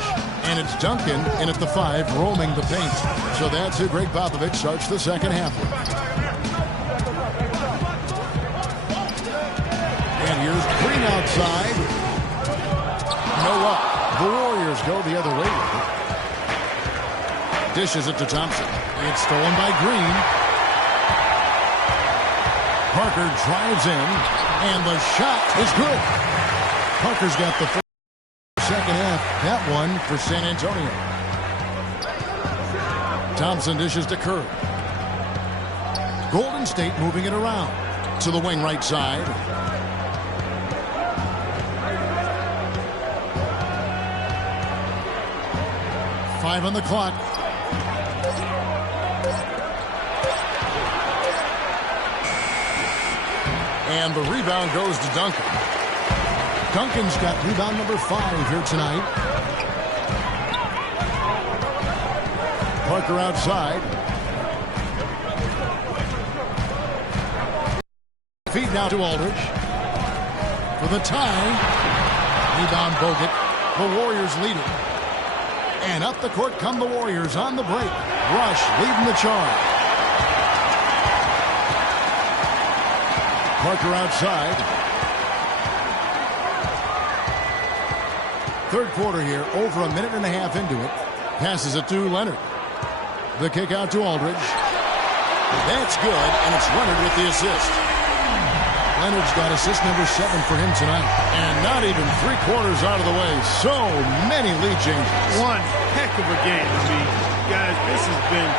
And it's Duncan in at the 5, roaming the paint. So that's who Greg Popovich starts the second half with. And here's Green outside. No up. The Warriors go the other way. Dishes it to Thompson. It's stolen by Green. Parker drives in, and the shot is good. Parker's got the first, second half. That one for San Antonio. Thompson dishes to Curry. Golden State moving it around to the wing right side. Five on the clock. And the rebound goes to Duncan. Duncan's got rebound number 5 here tonight. Parker outside. Feed now to Aldridge. For the tie. Rebound Bogut. The Warriors lead it. And up the court come the Warriors on the break. Rush leading the charge. Parker outside. Third quarter here, over a minute and a half into it. Passes it to Leonard. The kick out to Aldridge. That's good, and it's Leonard with the assist. Leonard's got assist number 7 for him tonight. And not even 3/4 out of the way. So many lead changes. One heck of a game. I mean, guys, this has been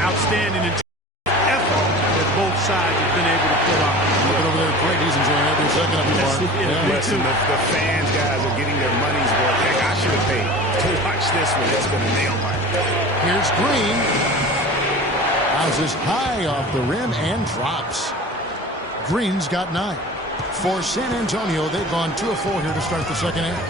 outstanding effort that both sides have been able to put on. Looking over there, Craig, he's enjoying every second of the bar. Listen, the fans, guys, are getting their money's worth. Heck, I should have paid to watch this one. That's been a nail biter. Here's Green. Houses high off the rim and drops. Green's got 9. For San Antonio, they've gone 2 of 4 here to start the second half.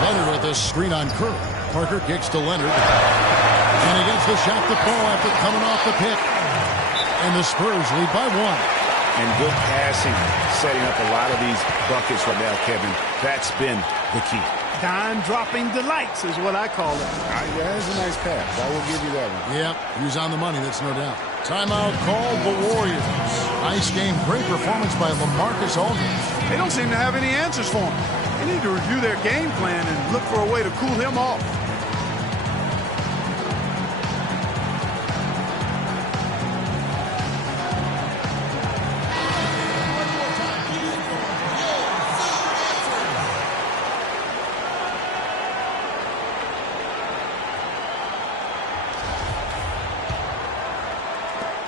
Leonard with a screen on Curry. Parker kicks to Leonard. And he gets the shot to fall after coming off the pick. And the Spurs lead by 1. And good passing, setting up a lot of these buckets right now, Kevin. That's been the key. Dime-dropping delights is what I call it. Yeah, that's a nice pass. I will give you that one. Yep, he was on the money, that's no doubt. Timeout called the Warriors. Nice game, great performance by LaMarcus Aldridge. They don't seem to have any answers for him. They need to review their game plan and look for a way to cool him off.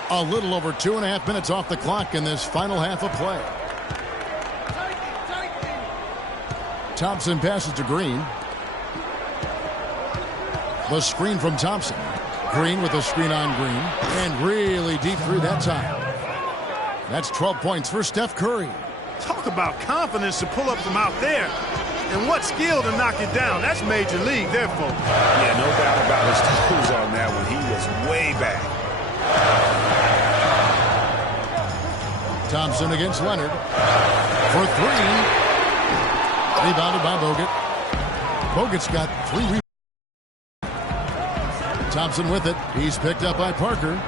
A little over 2.5 minutes off the clock in this final half of play. Thompson passes to Green. The screen from Thompson. Green with a screen on Green. And really deep through that time. That's 12 points for Steph Curry. Talk about confidence to pull up from out there. And what skill to knock it down. That's major league there, folks. Yeah, no doubt about his toes on that one. He was way back. Thompson against Leonard for 3. Rebounded by Bogut. Bogut's got 3 rebounds. Thompson with it. He's picked up by Parker.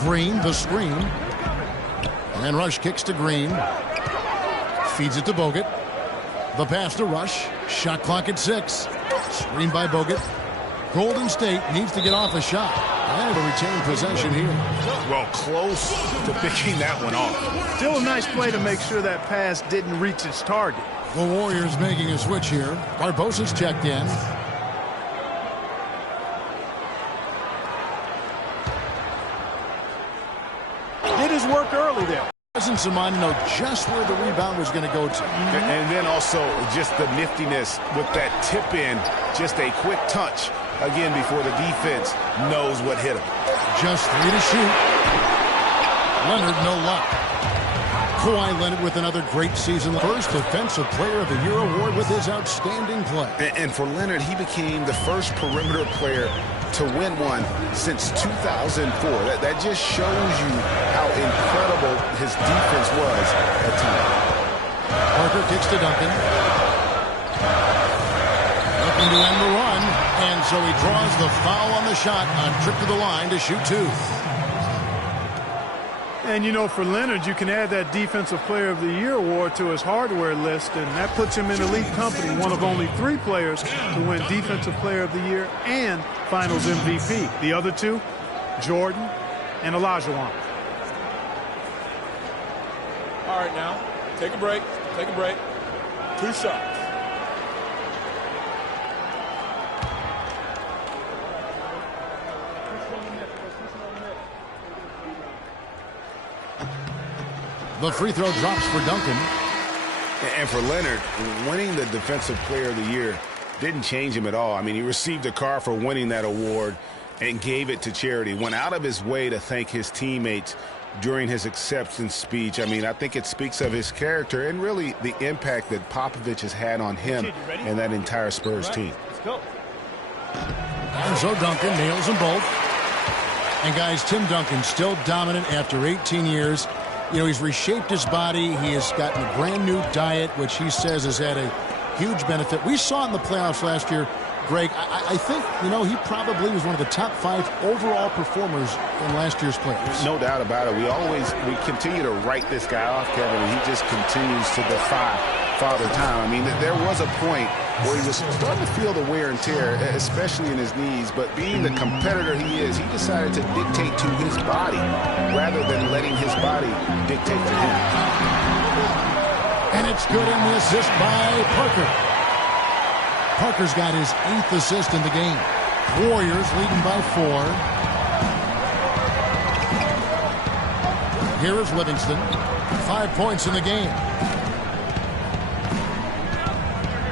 Green, the screen. And Rush kicks to Green. Feeds it to Bogut. The pass to Rush. Shot clock at 6. Screen by Bogut. Golden State needs to get off a shot. And to retain possession here. Well, close to picking that one off. Still a nice play to make sure that pass didn't reach its target. The Warriors making a switch here. Barbosa's checked in. Did his work early there. Presence of mind to know just where the rebound was going to go to. And then also just the niftiness with that tip in. Just a quick touch. Again, before the defense knows what hit him. Just 3 to shoot. Leonard, no luck. Kawhi Leonard with another great season. First Defensive Player of the Year award with his outstanding play. And for Leonard, he became the first perimeter player to win one since 2004. That just shows you how incredible his defense was at times. Parker kicks to Duncan. Looking to end the run. And so he draws the foul on the shot on trip to the line to shoot 2. And, you know, for Leonard, you can add that Defensive Player of the Year award to his hardware list, and that puts him in elite company, one of only 3 players to win Defensive Player of the Year and Finals MVP. The other 2, Jordan and Olajuwon. All right, now, take a break. Take a break. 2 shots. The free throw drops for Duncan. And for Leonard, winning the Defensive Player of the Year didn't change him at all. I mean, he received a car for winning that award and gave it to charity. Went out of his way to thank his teammates during his acceptance speech. I mean, I think it speaks of his character and really the impact that Popovich has had on him and that entire Spurs team. Let's go. And so Duncan nails them both. And guys, Tim Duncan still dominant after 18 years. You know, he's reshaped his body. He has gotten a brand new diet, which he says has had a huge benefit. We saw it in the playoffs last year. Greg, I think, you know, he probably was one of the top 5 overall performers in last year's playoffs. No doubt about it. We continue to write this guy off, Kevin, and he just continues to defy Father Time. I mean, there was a point where he was starting to feel the wear and tear, especially in his knees, but being the competitor he is, he decided to dictate to his body rather than letting his body dictate to him. And it's good in the assist by Parker. Parker's got his 8th assist in the game. Warriors leading by 4. Here is Livingston. 5 points in the game.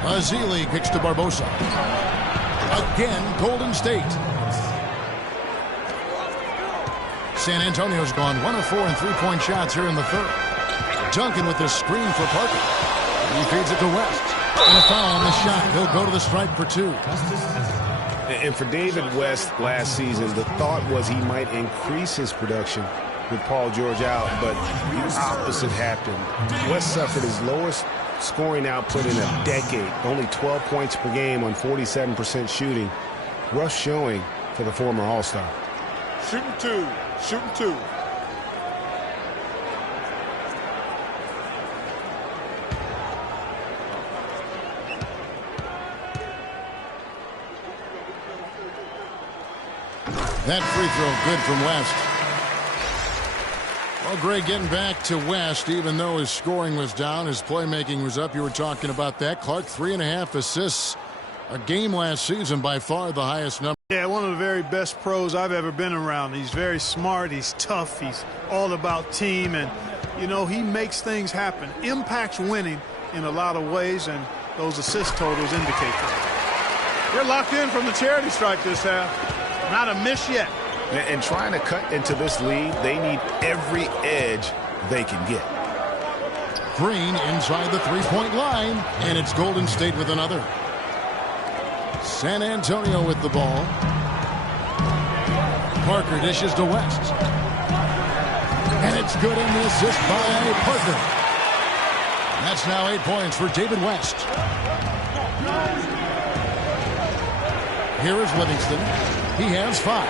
Azili kicks to Barbosa. Again, Golden State. San Antonio's gone 1 of 4 in 3-point shots here in the 3rd. Duncan with the screen for Parker. He feeds it to West. And a foul on the shot. He'll go to the stripe for 2. And for David West last season, the thought was he might increase his production with Paul George out, but the opposite happened. West suffered his lowest scoring output in a decade, only 12 points per game on 47% shooting. Rough showing for the former All-Star. Shooting 2. Shooting 2. That free throw good from West. Well, Greg, getting back to West, even though his scoring was down, his playmaking was up. You were talking about that. Clark, 3.5 assists a game last season, by far the highest number. Yeah, one of the very best pros I've ever been around. He's very smart. He's tough. He's all about team. And, you know, he makes things happen. Impacts winning in a lot of ways, and those assist totals indicate that. They're locked in from the charity stripe this half. Not a miss yet. And trying to cut into this lead, they need every edge they can get. Green inside the 3-point line, and it's Golden State with another. San Antonio with the ball. Parker dishes to West. And it's good in the assist by Parker. That's now 8 points for David West. Here is Livingston. He has 5.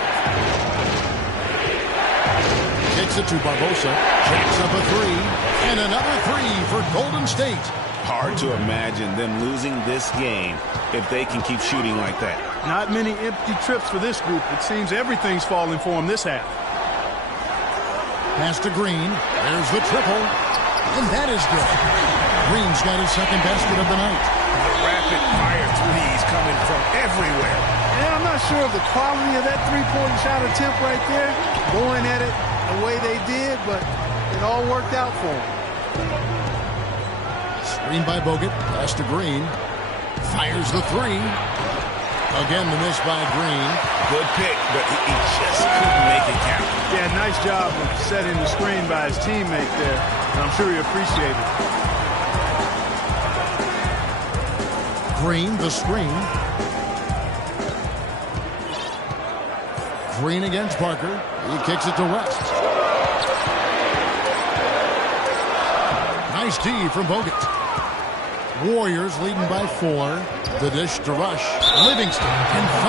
Kicks it to Barbosa. Jacks up a 3. And another 3 for Golden State. Hard to imagine them losing this game if they can keep shooting like that. Not many empty trips for this group. It seems everything's falling for them this half. Pass to Green. There's the triple. And that is good. Green's got his second basket of the night. Rapid fire threes coming from everywhere. And I'm not sure of the quality of that three-point shot attempt right there, going at it the way they did, but it all worked out for them. Screen by Bogut. Pass to Green. Fires the 3. Again, the miss by Green. Good pick, but he just couldn't make it count. Yeah, nice job of setting the screen by his teammate there. And I'm sure he appreciated it. Green, the screen. Green against Parker. He kicks it to West. Nice D from Bogut. Warriors leading by 4. The dish to Rush. Livingston can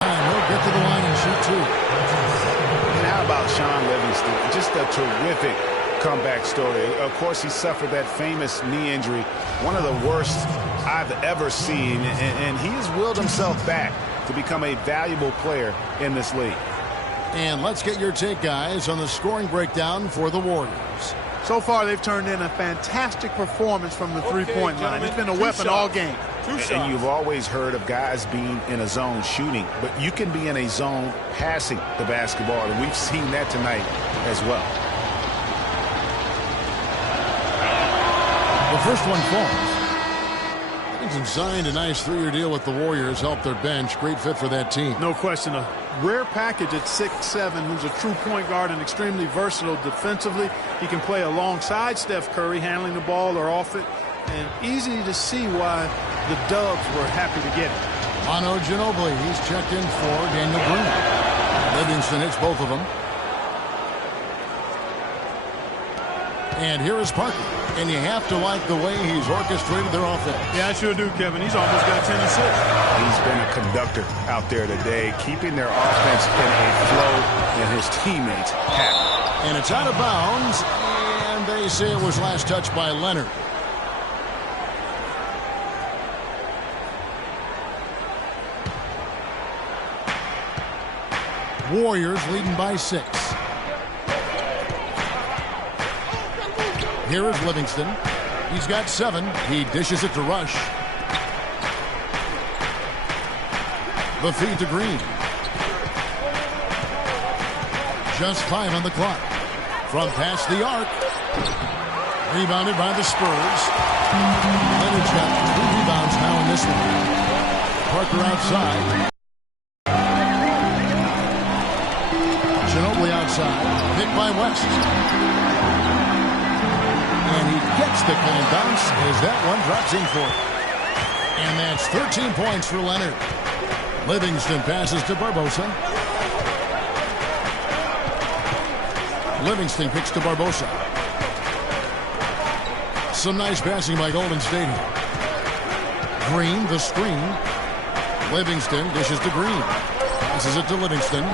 he'll get to the line and shoot 2. And how about Sean Livingston? Just a terrific comeback story. Of course, he suffered that famous knee injury, one of the worst I've ever seen, and he has willed himself back to become a valuable player in this league. And let's get your take, guys, on the scoring breakdown for the Warriors. So far, they've turned in a fantastic performance from the three-point line. It's been a weapon all game. And you've always heard of guys being in a zone shooting, but you can be in a zone passing the basketball, and we've seen that tonight as well. The first one falls. Livingston signed a nice 3-year deal with the Warriors, helped their bench. Great fit for that team. No question. A rare package at 6'7", who's a true point guard and extremely versatile defensively. He can play alongside Steph Curry, handling the ball or off it. And easy to see why the Dubs were happy to get him. Manu Ginobili, he's checked in for Daniel Green. Livingston hits both of them. And here is Parker. And you have to like the way he's orchestrated their offense. Yeah, I sure do, Kevin. He's almost got 10 assists. He's been a conductor out there today, keeping their offense in a flow and his teammates happy. And it's out of bounds, and they say it was last touched by Leonard. Warriors leading by 6. Here is Livingston. He's got 7. He dishes it to Rush. The feed to Green. Just 5 on the clock. From past the arc. Rebounded by the Spurs. Leonard's got 3 rebounds now in this one. Parker outside. Ginobili outside. Picked by West. And he gets the clean bounce as that one drops in for him. And that's 13 points for Leonard. Livingston passes to Barbosa. Livingston kicks to Barbosa. Some nice passing by Golden State here. Green, the screen. Livingston dishes to Green. Passes it to Livingston.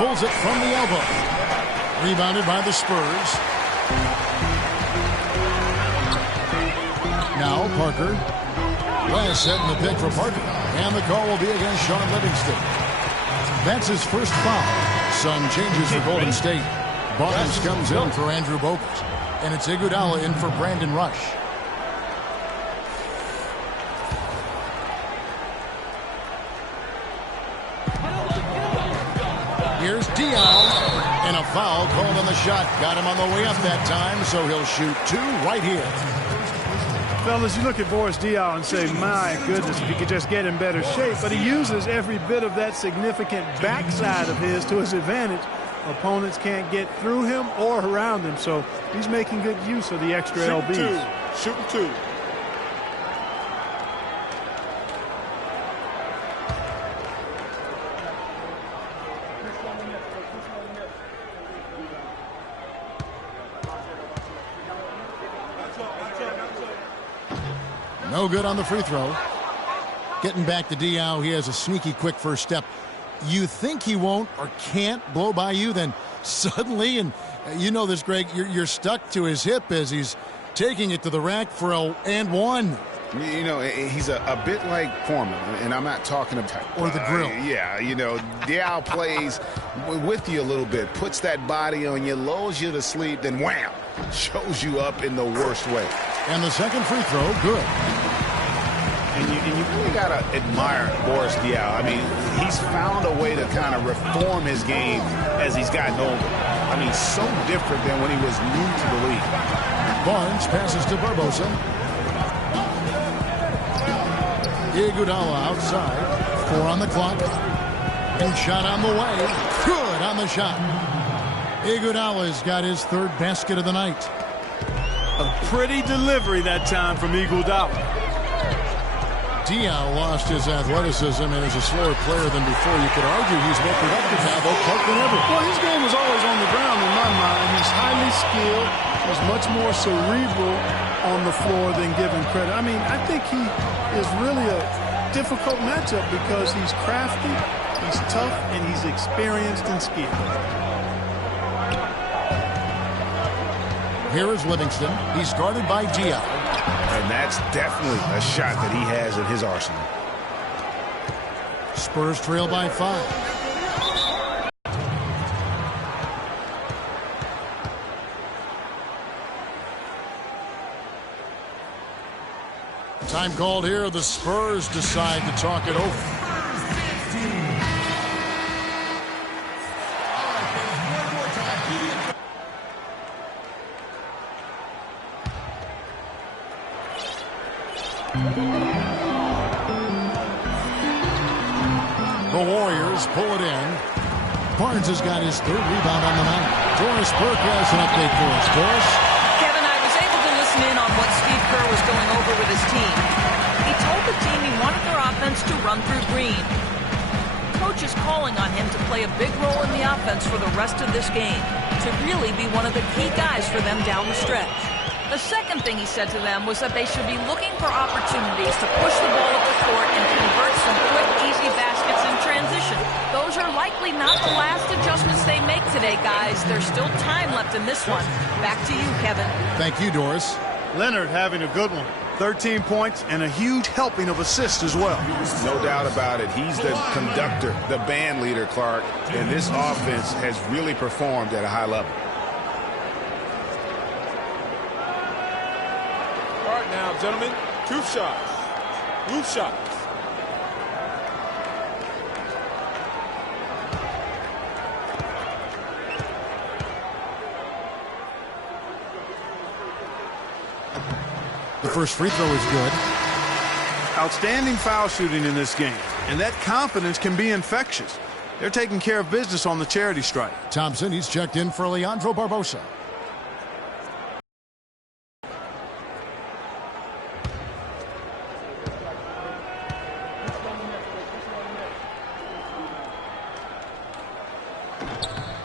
Pulls it from the elbow. Rebounded by the Spurs. Now Parker. West setting the pick for Parker. And the call will be against Sean Livingston. That's his first foul. Some changes for Golden State. Barnes comes in for Andrew Bogut. And it's Iguodala in for Brandon Rush. Here's Dion. And a foul called on the shot. Got him on the way up that time, so he'll shoot 2 right here. Fellas, you look at Boris Diaw and say, my goodness, if he could just get in better shape. But he uses every bit of that significant backside of his to his advantage. Opponents can't get through him or around him, so he's making good use of the extra LBs. Shooting 2. No good on the free throw. Getting back to Diao, he has a sneaky quick first step. You think he won't or can't blow by you, then suddenly, and you know this, Greg, you're stuck to his hip as he's taking it to the rack for a and one. You know, he's a bit like Foreman, and I'm not talking about... Or the grill. Yeah, you know, Diao plays with you a little bit, puts that body on you, lulls you to sleep, then wham, shows you up in the worst way. And the second free throw, good. And you really got to admire Boris Diaw. I mean, he's found a way to kind of reform his game as he's gotten older. I mean, so different than when he was new to the league. Barnes passes to Barbosa. Iguodala outside. 4 on the clock. And shot on the way. Good on the shot. Iguodala's got his third basket of the night. A pretty delivery that time from Iguodala. Diaw lost his athleticism and is a slower player than before. You could argue he's more productive now, though, Clark, than ever. Well, his game was always on the ground in my mind. He's highly skilled. He's much more cerebral on the floor than given credit. I mean, I think he is really a difficult matchup because he's crafty, he's tough, and he's experienced and skilled. Here is Livingston. He's guarded by Diaw. And that's definitely a shot that he has in his arsenal. Spurs trail by 5. Time called here. The Spurs decide to talk it over. The Warriors pull it in. Barnes has got his third rebound on the night. Doris Burke has an update for us. Doris? Kevin, I was able to listen in on what Steve Kerr was going over with his team. He told the team he wanted their offense to run through Green. Coach is calling on him to play a big role in the offense for the rest of this game, to really be one of the key guys for them down the stretch. The second thing he said to them was that they should be looking for opportunities to push the ball up the court and convert some quick, easy baskets in transition. Those are likely not the last adjustments they make today, guys. There's still time left in this one. Back to you, Kevin. Thank you, Doris. Leonard having a good one. 13 points and a huge helping of assists as well. No doubt about it. He's the conductor, the band leader, Clark. And this offense has really performed at a high level. Now, gentlemen, 2 shots. Roof shots. The first free throw is good. Outstanding foul shooting in this game, and that confidence can be infectious. They're taking care of business on the charity stripe. Thompson, he's checked in for Leandro Barbosa.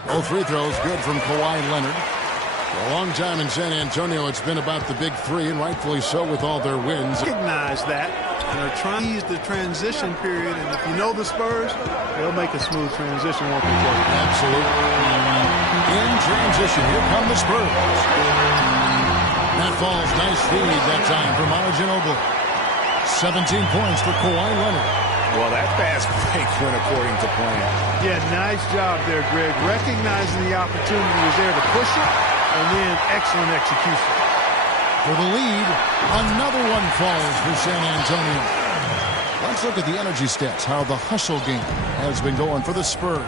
Both free throws good from Kawhi Leonard. For a long time in San Antonio, it's been about the big three, and rightfully so with all their wins. Recognize that, and are trying to ease the transition period, and if you know the Spurs, they'll make a smooth transition, won't they? Absolutely. In transition, here come the Spurs. That falls, nice feed that time from Ginobili. 17 points for Kawhi Leonard. Well, that fast break went according to plan. Yeah, nice job there, Greg. Recognizing the opportunity was there to push it, and then excellent execution. For the lead, another one falls for San Antonio. Let's look at the energy stats, how the hustle game has been going for the Spurs.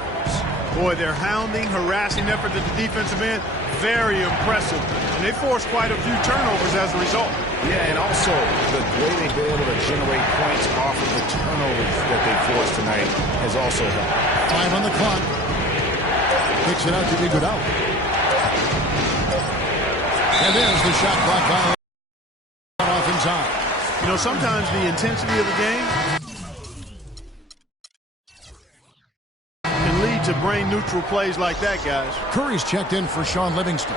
Boy, their hounding, harassing effort at the defensive end, very impressive. And they forced quite a few turnovers as a result. Yeah, and also the way they've been able to generate points off of the turnovers that they forced tonight has also helped. 5 on the clock. Kicks it out to Iguodala. And there's the shot clock violation off in time. You know, sometimes the intensity of the game can lead to brain-neutral plays like that, guys. Curry's checked in for Sean Livingston.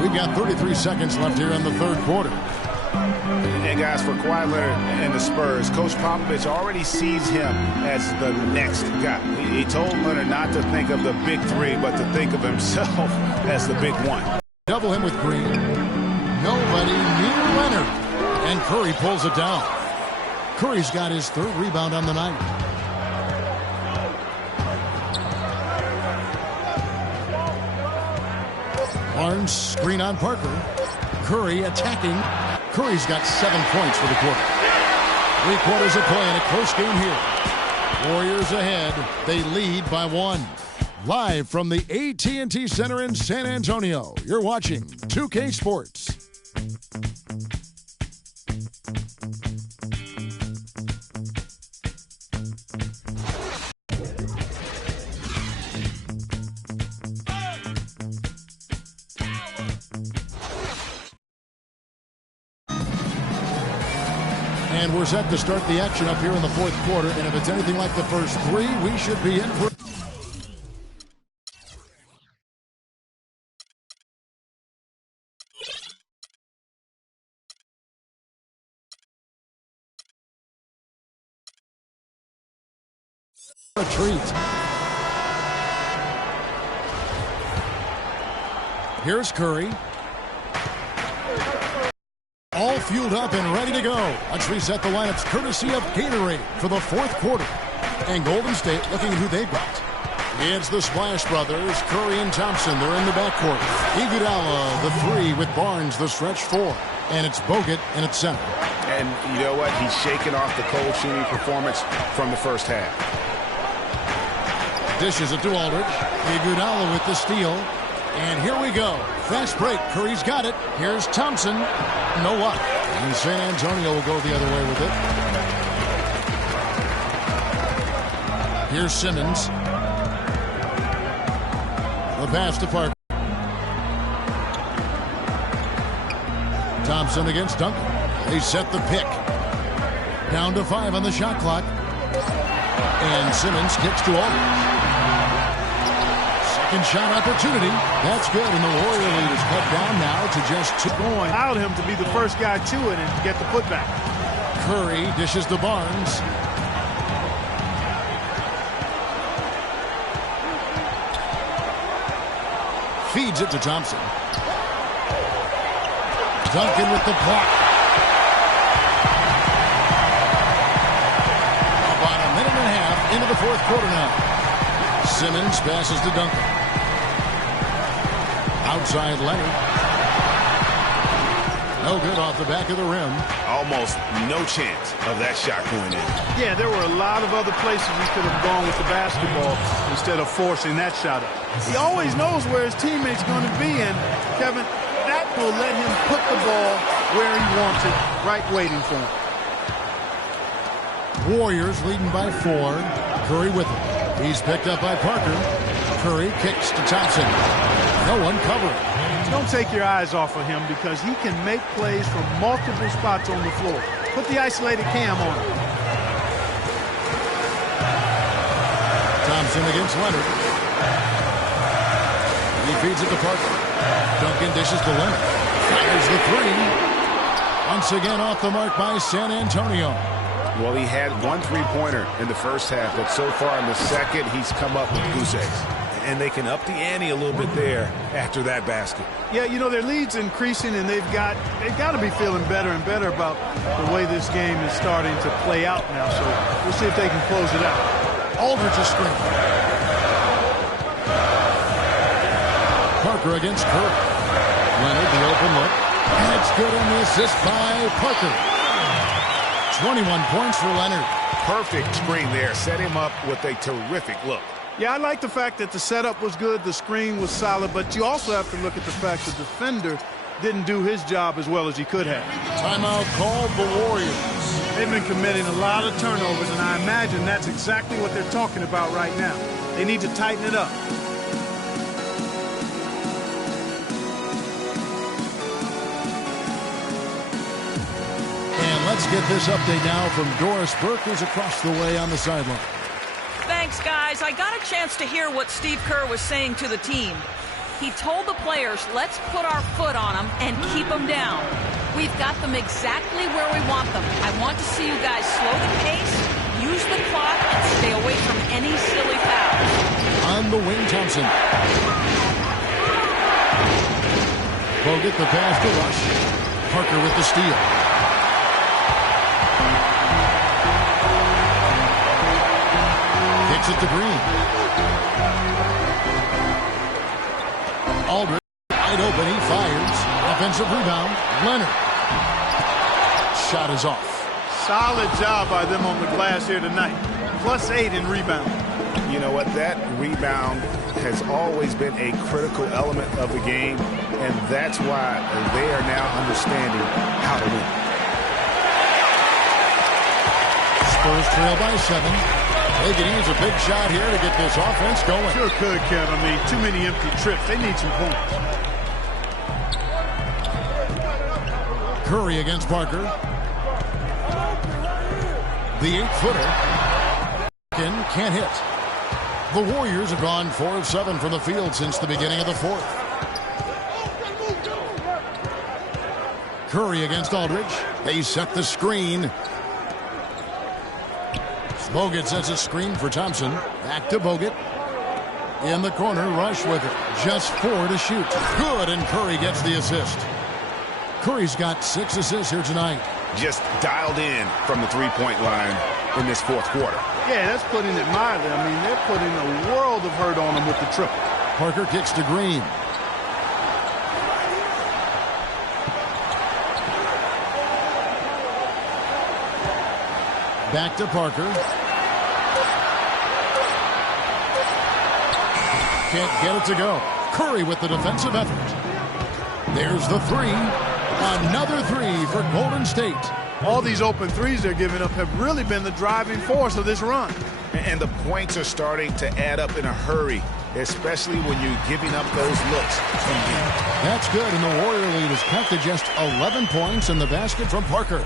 We've got 33 seconds left here in the third quarter. And guys, for Kawhi Leonard and the Spurs, Coach Popovich already sees him as the next guy. He told Leonard not to think of the big three, but to think of himself as the big one. Double him with Green. Nobody near Leonard. And Curry pulls it down. Curry's got his third rebound on the night. Barnes screen on Parker. Curry attacking. Curry's got 7 points for the quarter. 3 quarters of play in a close game here. Warriors ahead. They lead by 1. Live from the AT&T Center in San Antonio, you're watching 2K Sports. And we're set to start the action up here in the fourth quarter. And if it's anything like the first 3, we should be in for a treat. Here's Curry. All fueled up and ready to go. Let's reset the lineups courtesy of Gatorade for the fourth quarter. And Golden State looking at who they've got. It's the Splash Brothers, Curry and Thompson. They're in the backcourt. Iguodala, the 3 with Barnes, the stretch 4. And it's Bogut in its center. And you know what? He's shaking off the cold shooting performance from the first half. Dishes it to Aldridge. Iguodala with the steal. And here we go. Fast break. Curry's got it. Here's Thompson. No luck. And San Antonio will go the other way with it. Here's Simmons. The pass to Parker. Thompson against Duncan. They set the pick. Down to 5 on the shot clock. And Simmons kicks to Aldridge. Second shot opportunity. That's good, and the Warrior lead is cut down now to just 2. Going, allowed him to be the first guy to it and get the putback. Curry dishes to Barnes. Feeds it to Thompson. Duncan with the block. About a minute and a half into the fourth quarter now. Simmons passes to Duncan. Outside Leonard. No good off the back of the rim. Almost no chance of that shot going in. Yeah, there were a lot of other places he could have gone with the basketball instead of forcing that shot up. He always knows where his teammate's going to be, and Kevin, that will let him put the ball where he wants it, right waiting for him. Warriors leading by 4. Curry with him. He's picked up by Parker. Curry kicks to Thompson. No one covering. Don't take your eyes off of him because he can make plays from multiple spots on the floor. Put the isolated cam on him. Thompson against Leonard. He feeds it to Parker. Duncan dishes to Leonard. Fires the 3. Once again off the mark by San Antonio. Well, he had 1 3-pointer in the first half, but so far in the second, he's come up with goose eggs. And they can up the ante a little bit there after that basket. Yeah, you know, their lead's increasing, and they've got to be feeling better and better about the way this game is starting to play out now. So we'll see if they can close it out. Aldridge is screen. Parker against Curry. Leonard, the open look. And it's good on the assist by Parker. 21 points for Leonard. Perfect screen there. Set him up with a terrific look. Yeah, I like the fact that the setup was good, the screen was solid, but you also have to look at the fact the defender didn't do his job as well as he could have. Timeout called the Warriors. They've been committing a lot of turnovers, and I imagine that's exactly what they're talking about right now. They need to tighten it up. Let's get this update now from Doris Burke, who's across the way on the sideline. Thanks, guys. I got a chance to hear what Steve Kerr was saying to the team. He told the players, let's put our foot on them and keep them down. We've got them exactly where we want them. I want to see you guys slow the pace, use the clock, and stay away from any silly fouls. On the wing, Thompson. Bogut the pass to Rush. Parker with the steal. Kicks it to Green. Aldridge wide open. He fires. Offensive rebound. Leonard. Shot is off. Solid job by them on the glass here tonight. +8 in rebound. You know what? That rebound has always been a critical element of the game, and that's why they are now understanding how to win. Spurs trail by 7. They could use a big shot here to get this offense going. Sure could, Kev. I mean, too many empty trips. They need some points. Curry against Parker. The 8-footer. Can't hit. The Warriors have gone 4 of 7 from the field since the beginning of the fourth. Curry against Aldridge. They set the screen. Bogut sets a screen for Thompson. Back to Bogut. In the corner, Rush with it. Just 4 to shoot. Good, and Curry gets the assist. Curry's got 6 assists here tonight. Just dialed in from the three-point line in this fourth quarter. Yeah, that's putting it mildly. I mean, they're putting a world of hurt on him with the triple. Parker kicks to Green. Back to Parker. Can't get it to go. Curry with the defensive effort. There's the 3. Another 3 for Golden State. All these open threes they're giving up have really been the driving force of this run. And the points are starting to add up in a hurry, especially when you're giving up those looks from deep. That's good, and the Warrior lead is cut to just 11 points in the basket from Parker.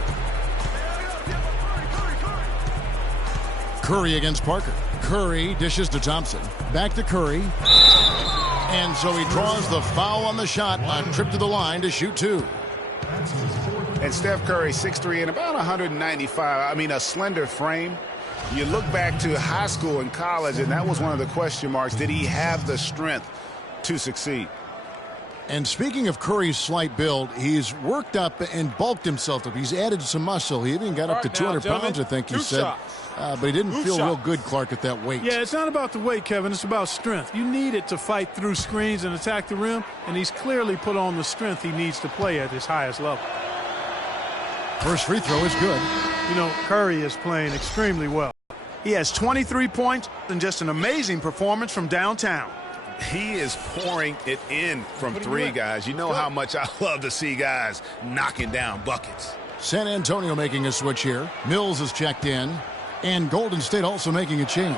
Curry against Parker. Curry dishes to Thompson. Back to Curry. And so he draws the foul on the shot. A trip to the line to shoot 2. And Steph Curry, 6'3" and about 195. I mean, a slender frame. You look back to high school and college, and that was one of the question marks. Did he have the strength to succeed? And speaking of Curry's slight build, he's worked up and bulked himself up. He's added some muscle. He even got up to 200 pounds, I think he said. But he didn't feel real good, Clark, at that weight. Yeah, it's not about the weight, Kevin. It's about strength. You need it to fight through screens and attack the rim, and he's clearly put on the strength he needs to play at his highest level. First free throw is good. You know, Curry is playing extremely well. He has 23 points and just an amazing performance from downtown. He is pouring it in from 3, guys. You know how much I love to see guys knocking down buckets. San Antonio making a switch here. Mills is checked in. And Golden State also making a change.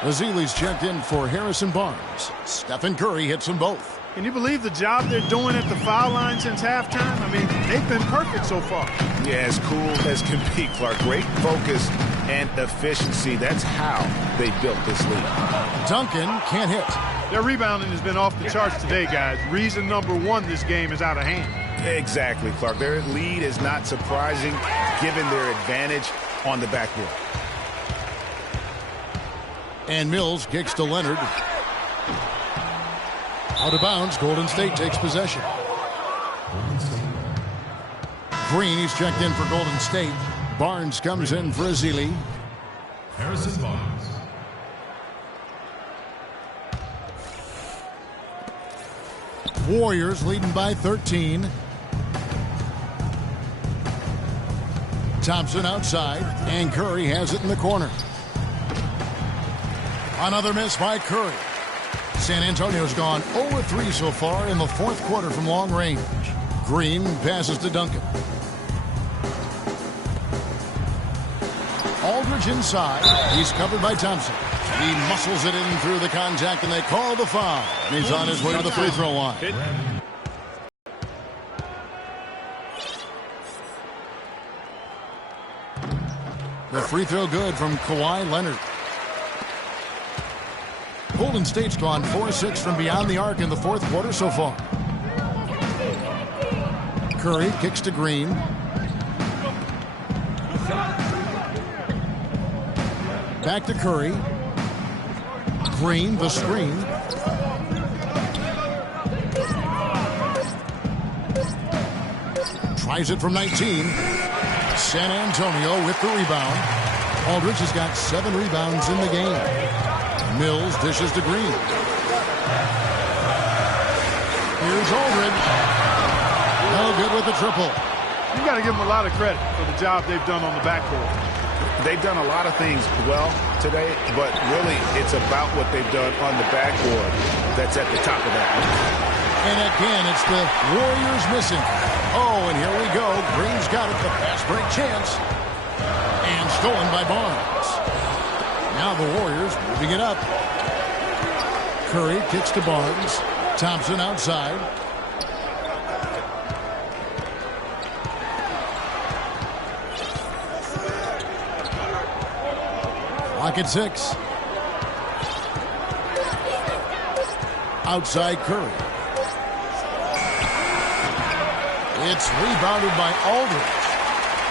Ezeli's checked in for Harrison Barnes. Stephen Curry hits them both. Can you believe the job they're doing at the foul line since halftime? I mean, they've been perfect so far. Yeah, as cool as can be, Clark. Great focus and efficiency. That's how they built this lead. Duncan can't hit. Their rebounding has been off the charts today, guys. Reason number 1, this game is out of hand. Exactly, Clark. Their lead is not surprising given their advantage on the backboard. And Mills kicks to Leonard. Out of bounds, Golden State takes possession. Green, he's checked in for Golden State. Barnes comes in for Ezeli. Harrison Barnes. Warriors leading by 13. Thompson outside, and Curry has it in the corner. Another miss by Curry. San Antonio's gone 0-3 so far in the fourth quarter from long range. Green passes to Duncan. Aldridge inside. He's covered by Thompson. He muscles it in through the contact, and they call the foul. And he's on his way to the free throw line. The free throw good from Kawhi Leonard. Pulled Golden State's gone 4-6 from beyond the arc in the fourth quarter so far. Curry kicks to Green. Back to Curry. Green, the screen. Tries it from 19. San Antonio with the rebound. Aldridge has got 7 rebounds in the game. Mills dishes to Green. Here's Aldridge. No good with the triple. You got to give them a lot of credit for the job they've done on the backcourt. They've done a lot of things well today, but really it's about what they've done on the backboard that's at the top of that list. And again, it's the Warriors missing. Oh, and here we go. Green's got it. The fast break chance. And stolen by Barnes. Now the Warriors moving it up. Curry kicks to Barnes. Thompson outside. Clock at 6. Outside Curry. It's rebounded by Aldridge.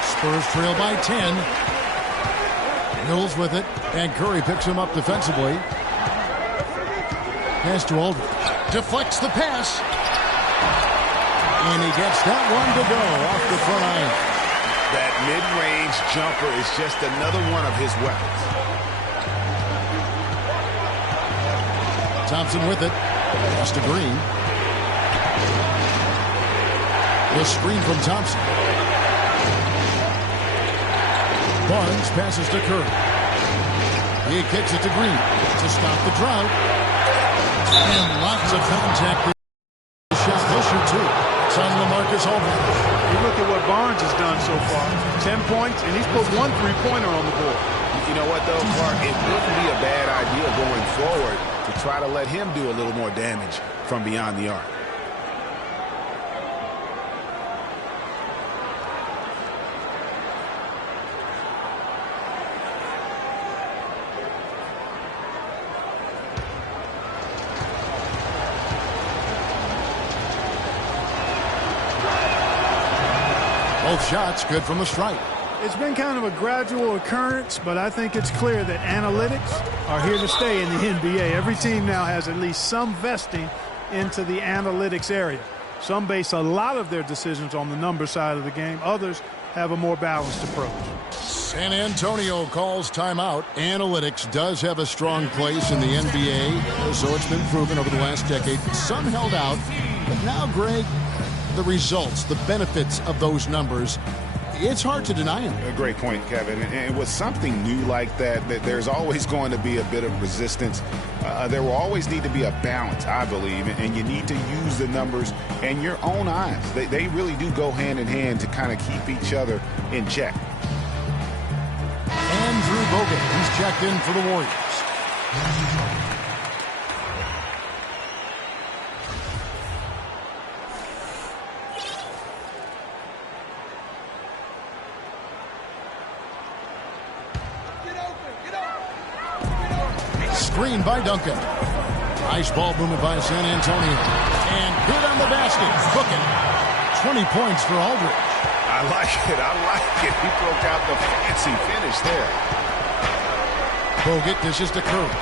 Spurs trail by 10. Mills with it, and Curry picks him up defensively. Pass to Aldridge. Deflects the pass. And he gets that one to go off the front iron. That mid-range jumper is just another one of his weapons. Thompson with it. Pass to Green. The screen from Thompson. Barnes passes to Curry. He kicks it to Green to stop the drought. And lots of contact. Shot will shoot 2. It's on LaMarcus Aldridge. You look at what Barnes has done so far. 10 points, and he's put 1 3-pointer on the board. You know what, though, Clark? It wouldn't be a bad idea going forward to try to let him do a little more damage from beyond the arc. Both shots good from the stripe. It's been kind of a gradual occurrence, but I think it's clear that analytics are here to stay in the NBA. Every team now has at least some vesting into the analytics area. Some base a lot of their decisions on the number side of the game. Others have a more balanced approach. San Antonio calls timeout. Analytics does have a strong place in the NBA, so it's been proven over the last decade. Some held out, but now, Greg, the results, the benefits of those numbers, it's hard to deny them. A great point, Kevin. And with something new like that, there's always going to be a bit of resistance. There will always need to be a balance, I believe, and you need to use the numbers and your own eyes. They really do go hand in hand to kind of keep each other in check. Andrew Bogut, he's checked in for the Warriors. Screen by Duncan. Nice ball movement by San Antonio. And good on the basket. Booking. 20 points for Aldridge. I like it. I like it. He broke out the fancy finish there. Bogut dishes to Curry.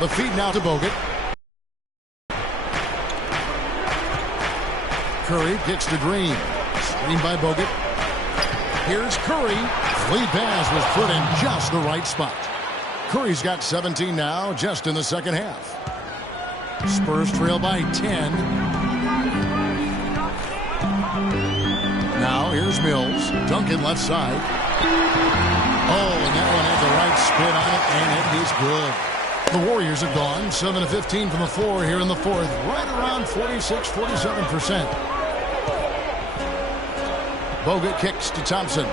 The feed now to Bogut. Curry kicks to Green. Screen by Bogut. Here's Curry. Lead pass was put in just the right spot. Curry's got 17 now, just in the second half. Spurs trail by 10. Now here's Mills. Duncan left side. Oh, and that one had the right spin on it, and it is good. The Warriors have gone 7 of 15 from the floor here in the fourth, right around 46-47%. Bogut kicks to Thompson.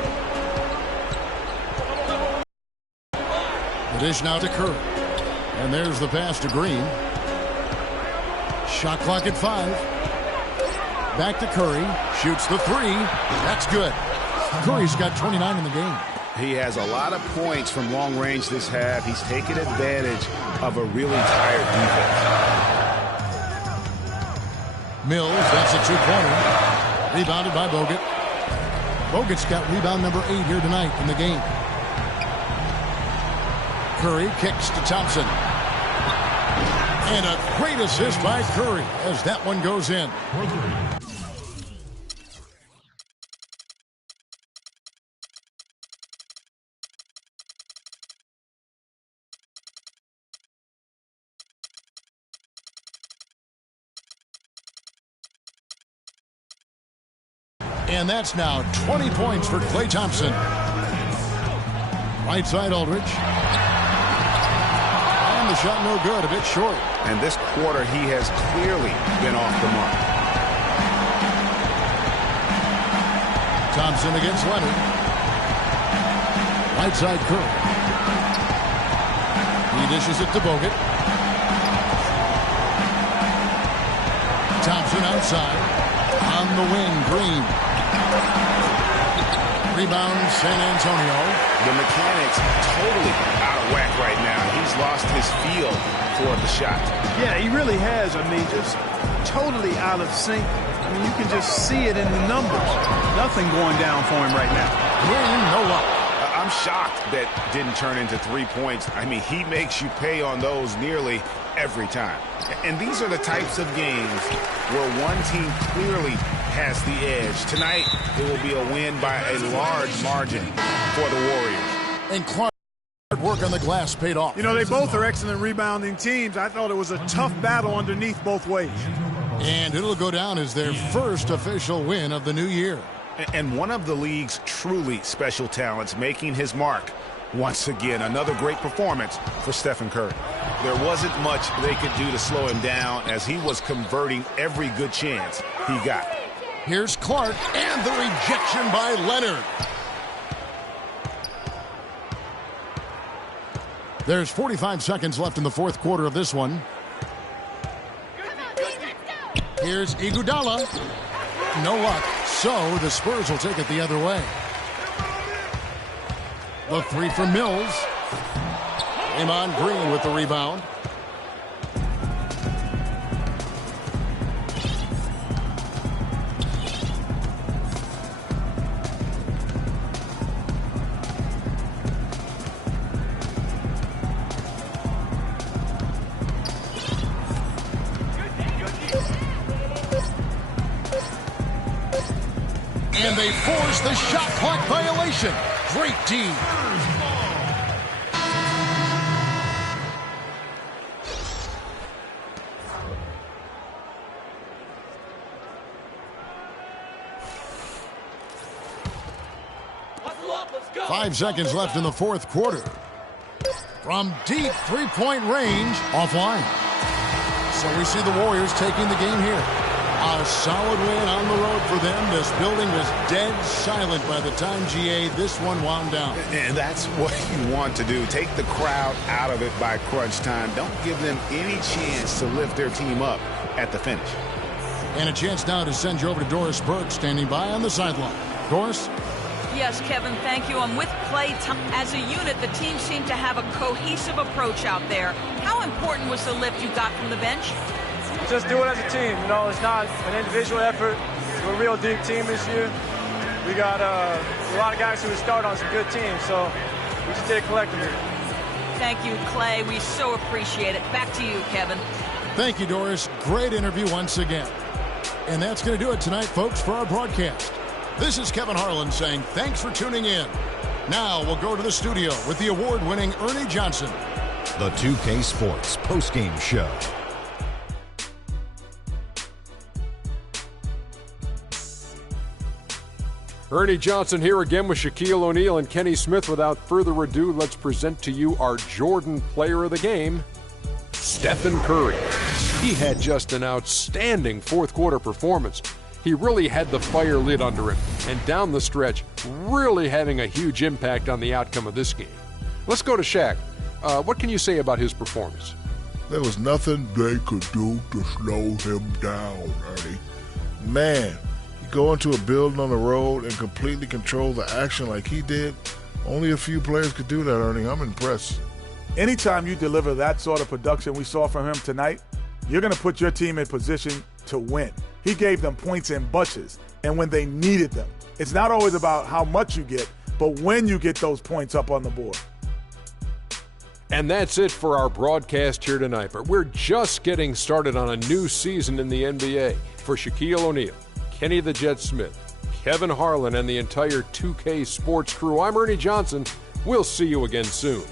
The dish now to Curry. And there's the pass to Green. Shot clock at 5. Back to Curry. Shoots the 3. That's good. Curry's got 29 in the game. He has a lot of points from long range this half. He's taken advantage of a really tired defense. Mills, that's a two-pointer. Rebounded by Bogut. Bogut's got rebound number 8 here tonight in the game. Curry kicks to Thompson. And a great assist by Curry as that one goes in. And that's now 20 points for Klay Thompson. Right side Aldridge. And the shot no good, a bit short. And this quarter, he has clearly been off the mark. Thompson against Leonard. Right side Curry. He dishes it to Bogut. Thompson outside. On the wing, Green. Rebound, San Antonio. The mechanics totally out of whack right now. He's lost his feel for the shot. Yeah, he really has. I mean, just totally out of sync. I mean, you can just see it in the numbers. Nothing going down for him right now. Green, no luck. I'm shocked that didn't turn into 3 points. I mean, he makes you pay on those nearly every time. And these are the types of games where one team clearly has the edge. Tonight, it will be a win by a large margin for the Warriors. And Clark's work on the glass paid off. You know, they both are excellent rebounding teams. I thought it was a tough battle underneath both ways. And it'll go down as their first official win of the new year. And one of the league's truly special talents making his mark. Once again, another great performance for Stephen Curry. There wasn't much they could do to slow him down as he was converting every good chance he got. Here's Clark and the rejection by Leonard. There's 45 seconds left in the fourth quarter of this one. Here's Iguodala. No luck. So the Spurs will take it the other way. The three from Mills. Draymond Green with the rebound. And they force the shot clock violation. Great D. Let's go. 5 seconds left in the fourth quarter. From deep three-point range, offline. So we see the Warriors taking the game here. A solid win on the road for them. This building was dead silent by the time, GA, this one wound down. And that's what you want to do. Take the crowd out of it by crunch time. Don't give them any chance to lift their team up at the finish. And a chance now to send you over to Doris Burke, standing by on the sideline. Doris? Yes, Kevin, thank you. I'm with Klay. As a unit, the team seemed to have a cohesive approach out there. How important was the lift you got from the bench? Just do it as a team. You know, it's not an individual effort. We're a real deep team this year. We got a lot of guys who would start on some good teams, so we just did it collectively. Thank you, Klay. We so appreciate it. Back to you, Kevin. Thank you, Doris. Great interview once again. And that's going to do it tonight, folks, for our broadcast. This is Kevin Harlan saying thanks for tuning in. Now we'll go to the studio with the award-winning Ernie Johnson. The 2K Sports postgame show. Ernie Johnson here again with Shaquille O'Neal and Kenny Smith. Without further ado, let's present to you our Jordan Player of the Game, Stephen Curry. He had just an outstanding fourth quarter performance. He really had the fire lit under him, and down the stretch, really having a huge impact on the outcome of this game. Let's go to Shaq. What can you say about his performance? There was nothing they could do to slow him down, Ernie. Man, you go into a building on the road and completely control the action like he did. Only a few players could do that, Ernie. I'm impressed. Anytime you deliver that sort of production we saw from him tonight, you're going to put your team in position to win. He gave them points in bunches, and when they needed them. It's not always about how much you get, but when you get those points up on the board. And that's it for our broadcast here tonight. But we're just getting started on a new season in the NBA. For Shaquille O'Neal, Kenny the Jet Smith, Kevin Harlan, and the entire 2K Sports crew, I'm Ernie Johnson. We'll see you again soon.